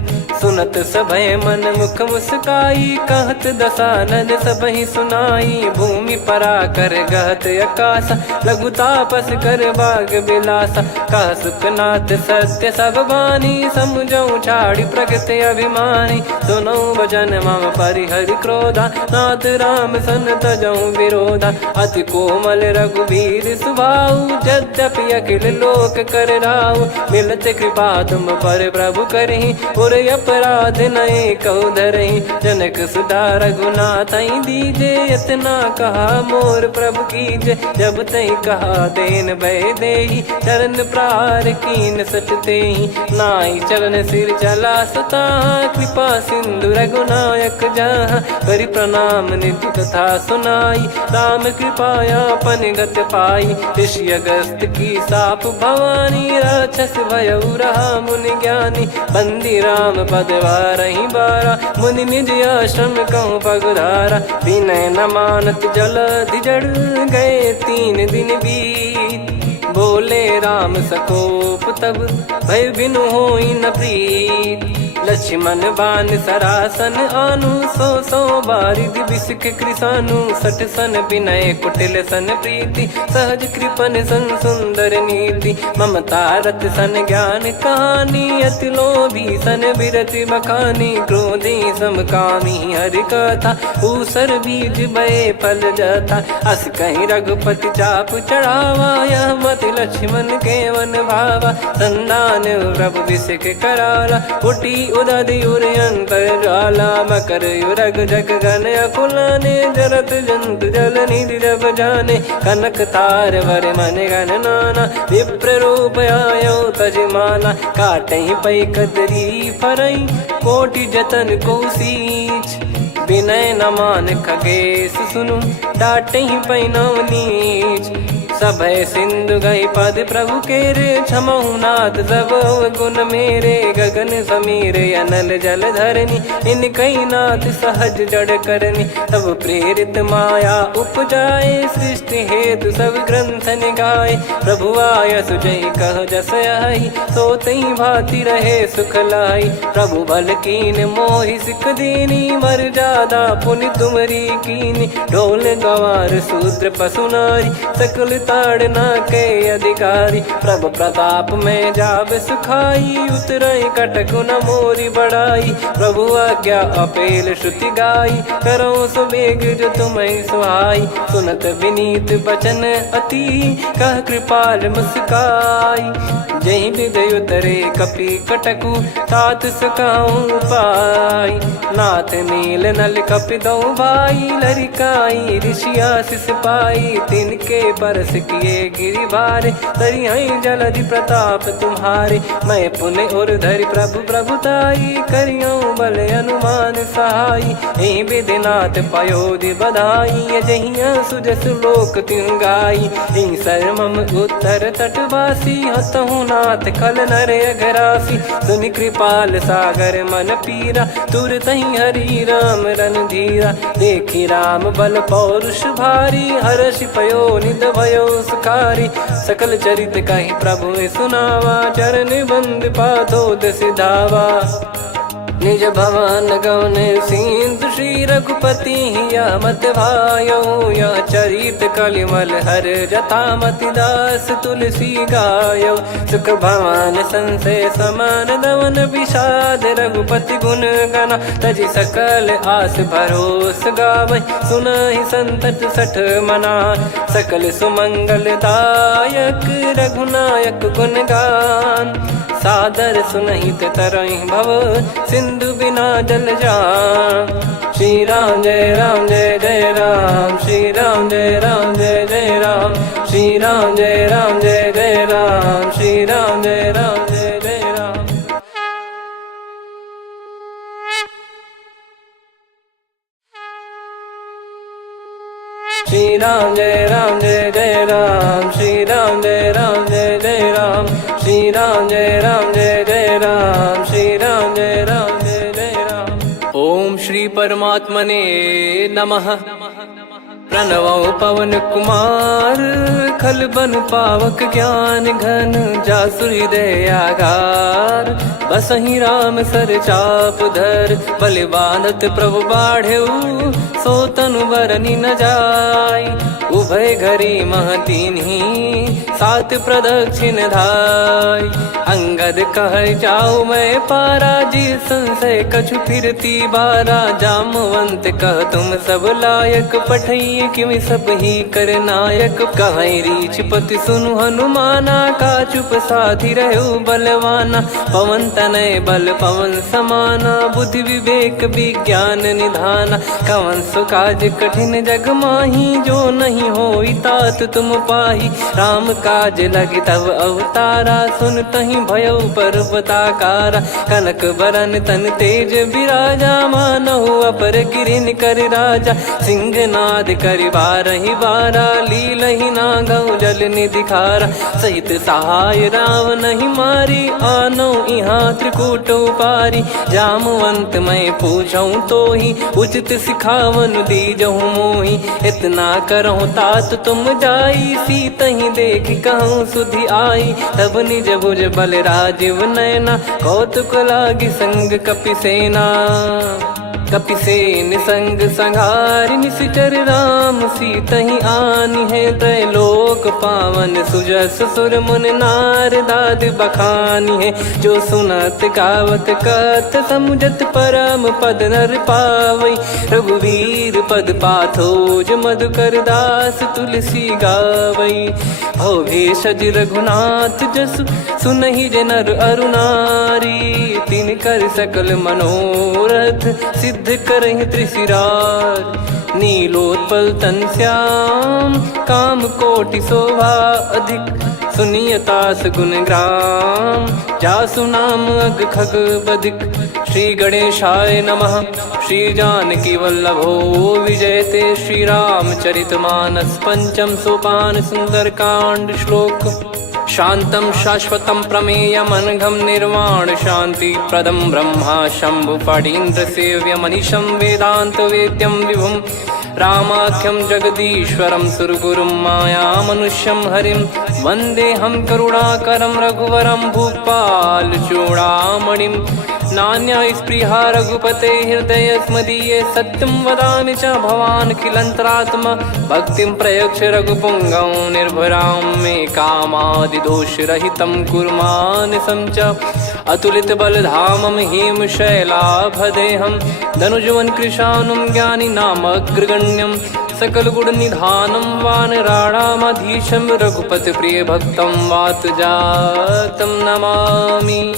सुनत सभय मन मुख मुस्काई, कहत दसानन सबहि सुनाई। भूमि परा कर गहत आकाशा, लघु तापस कर बाग बिलासा। कह सुखनाथ सत्य सब बानी, समुझौ छाड़ी प्रगति अभिमानी। सुनो भजन मम परिहरि क्रोधा, नाथ राम सन तजौ विरोधा। अति कोमल रघुवीर सुभाऊ, यद्यपि अखिल लोक कर राऊ। मिलत कृपा तुम पर प्रभु करहि, पुर अपराध नए कौ धरहि। जनक सुधा रघुनाथ दीजे, इतना कहा मोर प्रभु कीजे। जब तई कहा देन भय देहि, चरण प्रार कीन सट तेहि। नाई चरण सिर चला सता, कृपा सिंधु रघुनायक जहाँ। करि प्रणाम निधि कथा सुनाई, राम कृपाया पन गत पाई। ऋषि अगस्त की साप भवानी, राक्षस भयउ रहा मुनि ज्ञानी। बंदी राम पद वारहि बारा, मुनि निज आश्रम कहूँ पगुधारा। विनय न मानत जलधि जड़, गए 3 दिन बीत। बोले राम सकोप तब, भय बिनु होई न प्रीत। लक्ष्मण बान सरासन आनु, 100 बारिधि बिसक कृसानु। 60 सन विनय कुटिल सन प्रीति, सहज कृपन सन सुंदर नीति। ममता रत सन ज्ञान कहानी, अति लोभी सन बिरति बखानी। क्रोधी समकामी हरि कथा, ऊसर बीज बये फल जथा। अस कहीं रघुपति चाप चढ़ावा, यह मत लक्ष्मण के वन भावा। संदान प्रभु बिसक कराला, उठी उदधि उर अंतर ज्वाला। मकर युरग जग गण अकुलाने, जरत जंतु जल निधि जब जाने। कनक तार वर मन गण नाना, विप्र रूप आयो तजमाना। काटहि पै कदरी फरई, कोटि जतन को सींच। विनय न मान खगेश सुनु, डांटहि पै नव नीच। सभय सिंधु गई पद प्रभु केरे, क्षमहु नाथ सब गुण मेरे। गगन समीरे अनल जल धरनी, इन कई नाथ सहज जड़ करनी। तब प्रेरित माया उपजाए, सृष्टि हेतु सब ग्रंथ निगाए। प्रभु आय सुजई कह जस आई, सोतई भांति रहे सुख लाई। प्रभु बल कीन मोहि सिख दीनी, मर्यादा पुनि तुमरी कीनी। ढोल गवार शूद्र पशु नारी, सकल ताड़ना के अधिकारी। प्रभु प्रताप में जाब सुखाई, उतरई कटक न मोरी बढ़ाई। प्रभु आज्ञा अपेल श्रुति गाई, करो सुबेग जो तुम्हें सुहाई। सुनत विनीत बचन अति, कह कृपाल मुस्काई। जहि हृदय उतरे कपि कटकु, तात सकाऊं पाई। नाथ नील नल कपि दो भाई, लरिकाई ऋषि आशीष पाई। तिनके परस किए गिरि भारे, तरिहै जलधि प्रताप तुम्हारे। मैं पुन और धरि प्रभु प्रभुताई, करियौ बल अनुमान सहाई। एहि विधिनाथ पयोधि बधाई, जहिया सुजस लोक तिहुँ गाई। एहि सरमम उत्तर तटवासी, हतहु रघुनाथ खल नर अघरासी, सुनि कृपाल सागर मन पीरा, तुरतहि हरि राम रणधीरा। देखि राम बल पौरुष भारी, हर्षि पयो निध भयो सुखारी। सकल चरित कहि प्रभु सुनावा, चरण बंद पादोद सिधावा। निज भवन गौन सिंधु श्री रघुपति हिया मत भायो, यह चरित कलिमल हर जथा मति दास तुलसी गायो। सुख भवन संशय समान दवन विषाद, रघुपति गुण गना तजि सकल आस भरोस गावै। सुनहि संतत सठ मना, सकल सुमंगल दायक रघुनायक गुण गान। सादर सुनहित तरहि भव, सिंधु बिना जल जान। श्री राम जय जय राम, श्री राम जय जय राम, श्री राम जय जय राम, श्री राम जय जय राम। श्री राम जय जय राम, श्री राम जय जय राम, श्री राम जय जय राम, श्री राम जय जय राम। ओम श्री परमात्मने नमः। प्रणवो पवन कुमार, खल बन पावक ज्ञान घन, जासु हृदय आगार। बसहि राम सर चाप धर, बलि बांधत प्रभु बाढ़ऊ, सो तनु बरनि न जाय। उभय घरी महतीन्ही, सात प्रदक्षिण धाय। अंगद कह जाऊ मैं पारा, जी संशय कछु फिरती बारा। जामवंत कह तुम सब लायक, पठई किमि सब ही कर नायक। कहै रीछ पति सुनु हनुमाना, का चुप साधि रहु बलवाना। पवन तनय बल पवन समाना, बुद्धि विवेक विज्ञान निधाना। कवन सो काज कठिन जग माही, जो नहीं होई तात तुम पाही। राम काज लगी तब अवतारा, सुन तहि भयउ पर्वताकारा। कनक बरन तन तेज बिराजा, मानहु अपर गिरिन कर राजा। सिंहनाद करि बारहि बारा, लीलहि नागौ जल निधि खारा। सहित सहाय राम नहीं मारी, आनो इहाँ त्रिकूट उपारी। जामवंत मैं पूछऊँ तोहि, उचित सिखावन दीजहु मोहि। इतना करहु तात तुम जाई, सीतहि देख कहूँ सुधि आई। तब निज भुज बल राजीव नयना, कौतुक लागी संग कपिसेना। कपिसेन संग संघारि निशिचर राम, सीतहि आनि है त्रैलोक पावन। सुजस सुर मुन नार दाद बखानी है, जो सुनत गावत कथ समुझत परम पद नर पावै। रघुवीर पद पाथोज मधुकर दास तुलसी गावै। भव भेषज रघुनाथ जसु, सुनहि जे नर अरु नारी। तिन कर सकल मनोरथ, सिद्ध करहि त्रिशिरार। नीलोत्पल तन श्याम, काम कोटि शोभा अधिक। सुनियतास गुण ग्राम, जासु नाम अग खग बधिक। श्री गणेशाय नमः। श्री जानकी वल्लभो विजयते, श्री रामचरित मानस पंचम सोपान सुंदरकांड श्लोक। शांतं शाश्वतं प्रमेयमनघं निर्वाण शांति प्रदं ब्रह्मा शंभु फणीन्द्र सेव्य मनीषं वेदांत वेद्यं विभुं। रामाख्यं जगदीश्वरं सुरगुरुं माया मनुष्यं हरिं। वन्देऽहं करुणाकरं रघुवरं भूपाल चूडामणिं। नान्या स्पृहा रघुपते हृदय स्मदीये, सत्यं वदामि च भवान् खिलन्तरात्मा। भक्तिं प्रयच्छ रघुपुङ्गं निर्भरां मे कामादिदोषरहितं कुर्मानसं च। अतुलित बलधामं हेमशैलाभदेहं, धनुजवन कृशानुं ज्ञानिनामग्रगण्यं। सकल गुण निधानं वानराणामधीशं, रघुपति प्रिय भक्तं वातजातं नमामि।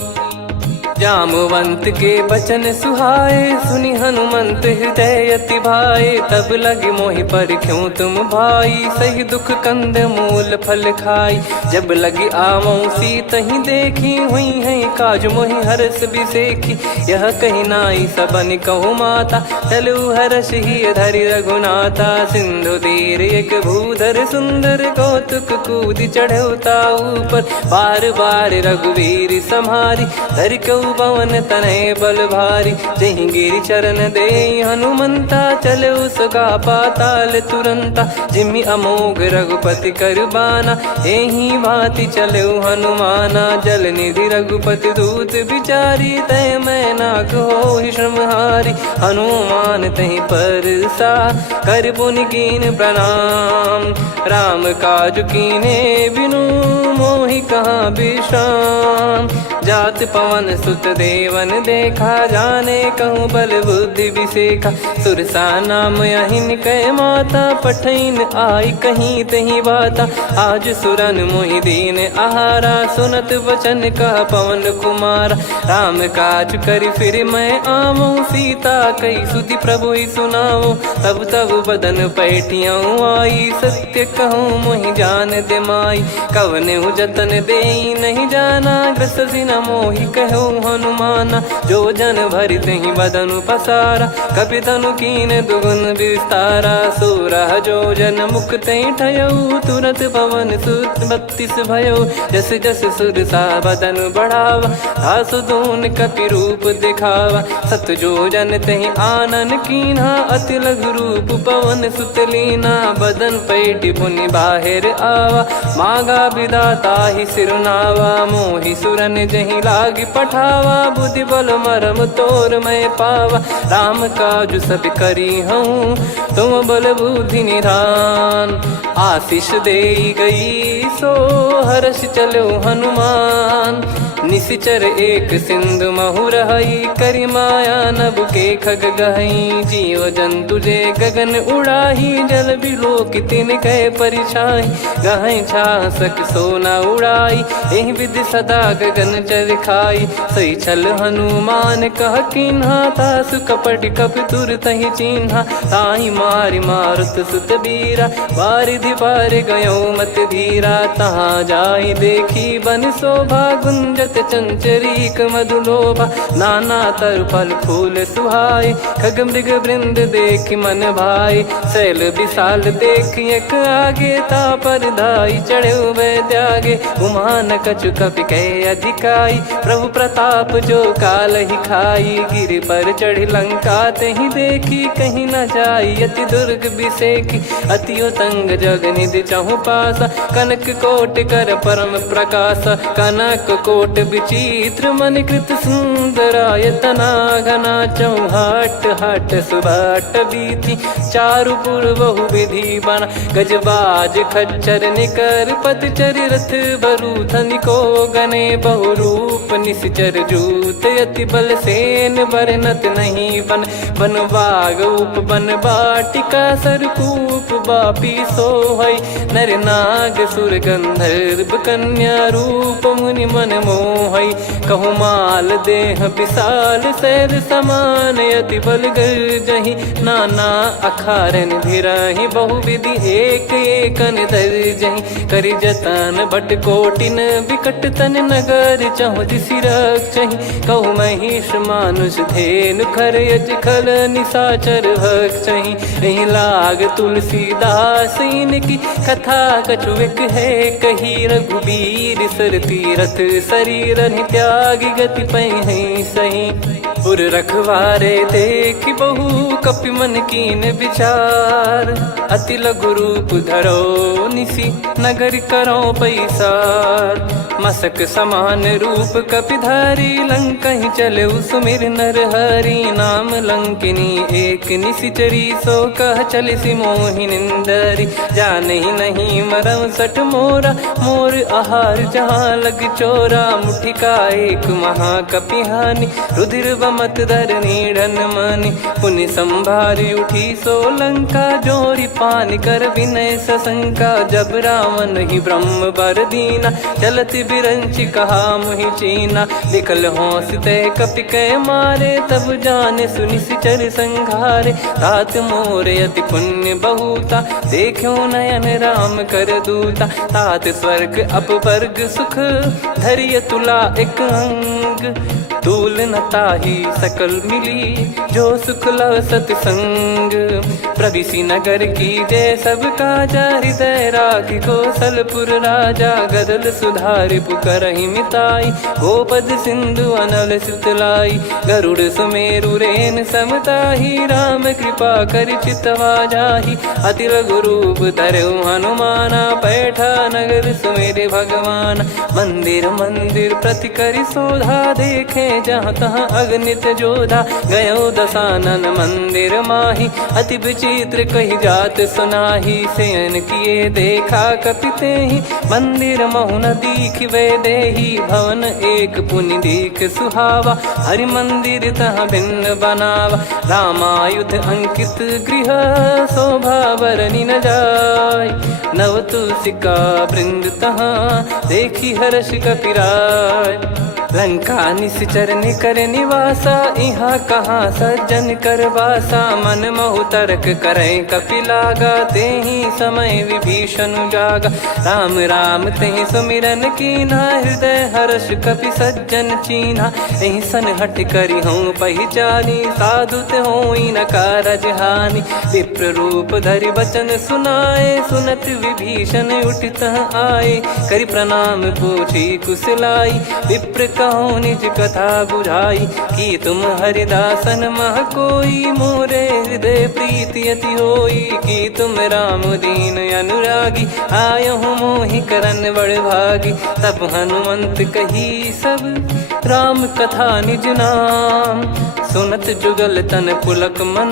जामवंत के बचन सुहाए, सुनि हनुमंत हृदय अति भाए। तब लगे मोहि पर क्यों तुम भाई, सही दुख कंद मूल फल खाई। जब लगी आवऊं सीत ही देखी, हुई है काज मोहि हरस बिसेखी। यह कही नाई सबन कहु माता, चलू हरष ही धरि रघुनाथा। सिंधु तीर एक भूधर सुंदर, कौतुक कूद चढ़ौता ऊपर। बार बार रघुवीर सम्हारी, धरि कहु पवन तनय बल भारी। जहि गिरि चरण दे हनुमंता, चलो सगा पाताल तुरंता। जिमि अमोघ रघुपति कर बाना, एहि भांति चलो हनुमाना। जल निधि रघुपति दूत बिचारी, तय मैं नाग होहि श्रमहारी। हनुमान तहि परसा, कर पुनि कीन प्रणाम। राम काज कीने बिनु, मोहि कहाँ विश्राम। जात पवन सुत देवन देखा, जाने कहूँ बल बुद्धि विसेखा। सुरसा नाम अहिन कै माता, पठैन आई कहीं तहीं बाता। आज सुरन मोहि दीन आहारा, सुनत वचन कह पवन कुमारा। राम काज करि फिर मैं आवऊं, सीता कई सुधि प्रभु ही सुनाओ। तब तब बदन पैठियाँ आई, सत्य कहूँ मोहि जान दे माई। कवने जतन देई नहीं जाना, ग्रसि न मोहि कहूँ हनुमाना। जो जन भरि तहि बदनु पसारा, कपि तनु कीन दुगुन विस्तारा। सोरह जो जन मुख तहि ठयऊ, तुरत पवन सुत 32 भयऊ। जस जस सुरसा बदन बढ़ावा, आसु दून कपि रूप दिखावा। सत जो जन तहि आनन कीन्हा, अति लघु रूप पवन सुत लीना। बदन पैठि पुनि बाहिर आवा, मांगा विधाता ही सिरुनावा। मोहि सुरन जहि लागी पठावा, बुद्धि बल मरम तोर मैं पावा। राम काज सब करी हूँ, तुम बल बुद्धि निधान। आशीष देई गई सो, हर्ष चलो हनुमान। निशिचर एक सिंधु महु रहई, करि माया नभ के खग गहई। जीव जंतु जे गगन उड़ाही, जल बिलोक तिन कह परिछाई। गहई छासक सोना उड़ाई, एहि विधि सदा गगन चर खाई। सही छल हनुमान कह कीन्हा, तासु कपट कपि तुर तहि चिन्हा। ताहि मारि मारुत सुत बीरा, बारिधि पार गयो मत धीरा। तहाँ जाई देखी बन शोभा, गुंजत चंचरीक मधुलोभा। नाना तरु फल फूल सुहाए, खग मृग वृंद देख मन भाई। शैल विशाल देख एक आगे, तापर धाई चढ़े वै त्यागे। उमान कछु कपि कह अधिकाई, प्रभु प्रताप जो काल ही खाई। गिर पर चढ़ी लंका तहि देखी, कहीं न जाई अति दुर्ग बिसेखी। अति उतंग जग निधि चहु पासा, कनक कोट कर परम प्रकाशा। कनक कोट विचित्र मन कृत सुंदरायतना। घना चौहाट हाट सुबाट बीथी, चारु पुर बहु विधि बना। गजबाज खच्चर निकर पतचर, रथ बरु धनिको गने। बहु रूप निश्चर जूत, अति बल सेन बरनत नहीं बन। बन बाग उप बन बाटिका, सरकूप बापी सोहई। नर नाग सुर गंधर्व कन्या, रूप मुनि मन मोहई। कहु माल देह विशाल, शैल समान अति बल गर्जहि। नाना अखारन भिराहि, बहु विधि एक एकन दर्जहि। करि जतन भट कोटिन, विकट तन नगर चहु दिसि रक्षहि। कहु महिष मानुष धेनु, खर यज खल निशाचर भक्षहि। एहि लाग तुलसीदास इनकी, कथा कछु एक है कही। रघुबीर सर तीरथ शरीर, त्यागी गति पै सही। पुर रखवारे देख बहु, कपि मन कीन विचार। अति लघु रूप धरो निसी, नगर करो पैसार। मसक समान रूप कपि धारी, लंकहि चले सुमिर नर हरि। नाम लंकिनी एक निशिचरी, सो कह चलिसि मोहि निंदरी। जानहि नहीं मरम सठ मोरा, मोर आहार जहाँ लग चोरा। मुठिका एक महाकपि हानि, रुधिर बमत धरनी ढन मनि। पुनि संभारी उठी सोलंका, जोरी पानी कर विनय सशंका। जब रावण ही ब्रह्म बर दीना, चलत बिरंचि कहा मुहि चीना। निकल होंस ते कपि कै मारे, तब जाने सुनि सिचर संघारे। तात मोर अति पुण्य बहुता, देखो नयन राम कर दूता। तात स्वर्ग अपवर्ग सुख, धरिय तुला एक अंग। तूल न ताहि सकल मिली, जो सुख लव सतसंग। प्रविशि नगर की जय सब काजा, हृदय राखि कौशलपुर राजा। गदल सुधारि पुकारहि मिताई, गोपद सिंधु अनल सितलाई। गरुड़ सुमेरु रेन समताहि, राम कृपा करि चितवा जाहि। अति लघु रूप धरऊ हनुमाना, पैठा नगर सुमेरे भगवान। मंदिर मंदिर प्रति करि शोधा, देखे जहाँ तहाँ अगणित जोधा। गयो दशानन मंदिर माही, अति विचित्र कही जात सुनाही। शयन किए देखा कपिते ही, मंदिर महु न दीखिबे देही। भवन एक पुनि दीख सुहावा, हरि मंदिर तहाँ भिन्न बनावा। रामायुध अंकित गृह, शोभा बरनि न जाय। नव तुलसी का वृंद तहाँ, देखी हर्ष कपिराय। लंका निश्चर निकर निवासा, इहाँ कहाँ सज्जन कर वासा। मन महु तर्क करें कपिलागा, तेहि समय विभीषण जागा। राम राम तेहि सुमिरन कीन्हा, हृदय हर्ष कपि सज्जन चीन्हा। एहि सन हठ करि हूँ पहिचानी, साधु ते होई न कारज हानि। विप्र रूप धरि वचन सुनाए, सुनत विभीषण उठित आए। करि प्रणाम पूछी कुशलाई, विप्र कहो निज कथा बुझाई। कि तुम हरिदासन मह कोई, मोरे हृदय प्रीति अति होई। कि तुम राम दीन अनुरागी, आयहु मोहि करन बड़ भागी। तब हनुमंत कही सब, राम कथा निज नाम। सुनत जुगल तन पुलक मन,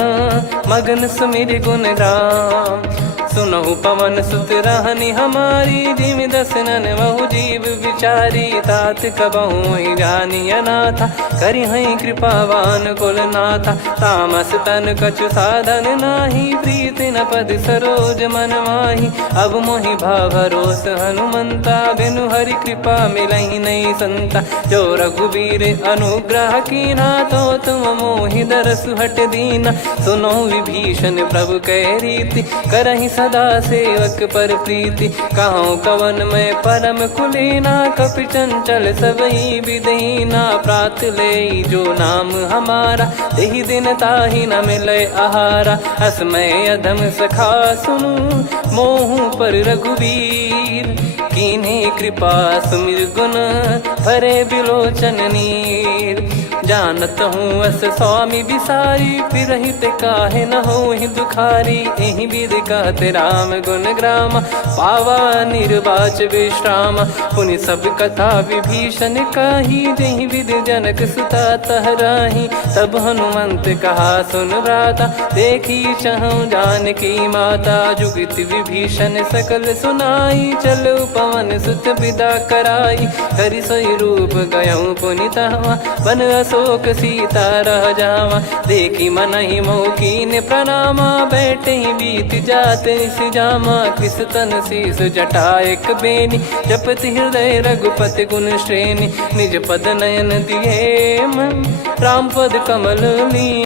मगन सुमिर गुण राम। सुनहु पवन सुत रहनि हमारी, जिमि दसनन महु जीव विचारी। तात कबहु ही जानी अनाथा, करि हई कृपावान कुल नाथा। तामस तन कछु साधन नाही, प्रीति न पद सरोज मन माही। अब मोहि भाव भरोस हनुमंता, बिनु हरि कृपा मिलहि नहीं संता। जो रघुबीर अनुग्रह कीन्हा, तो तुम मोहि दरसु हट दीना। सुनो विभीषण प्रभु कह रीति, करहि सदा सेवक पर प्रीति। कहूँ कवन में परम कुलीना, कपि चंचल सबई विदहीना। प्रात ले जो नाम हमारा, तेहि दिन ताहि न मिले आहारा। असमय अधम सखा सुनु, मोहु पर रघुवीर। कीन्हे कृपा सुमिर गुण, भरे बिलोचन नीर। जानत हूँ अस स्वामी बिसारी, फिरहि ते काहे न होहि दुखारी। एहि विधि कहते राम गुण ग्राम, पावा निर्वाच विश्राम। पुनि सब कथा विभीषण काही, जेहि विधि जनक सुता तहराही। तब हनुमंत कहा सुन भ्राता, देखी चहु जानकी माता। जुगति विभीषण सकल सुनाई, चलो पवन सुत विदा कराई। करि सोई रूप गयऊँ पुनि तहवा, बन अशोक सीता रह जावा। देखी मनहि मोह कीन्ह प्रणामा, बैठे ही बीत जात निस जामा। कृस तन शीस जटा एक बेनी, जपति हृदय रघुपति गुण श्रेणी। निज पद नयन दिए मन, राम पद कमल ली।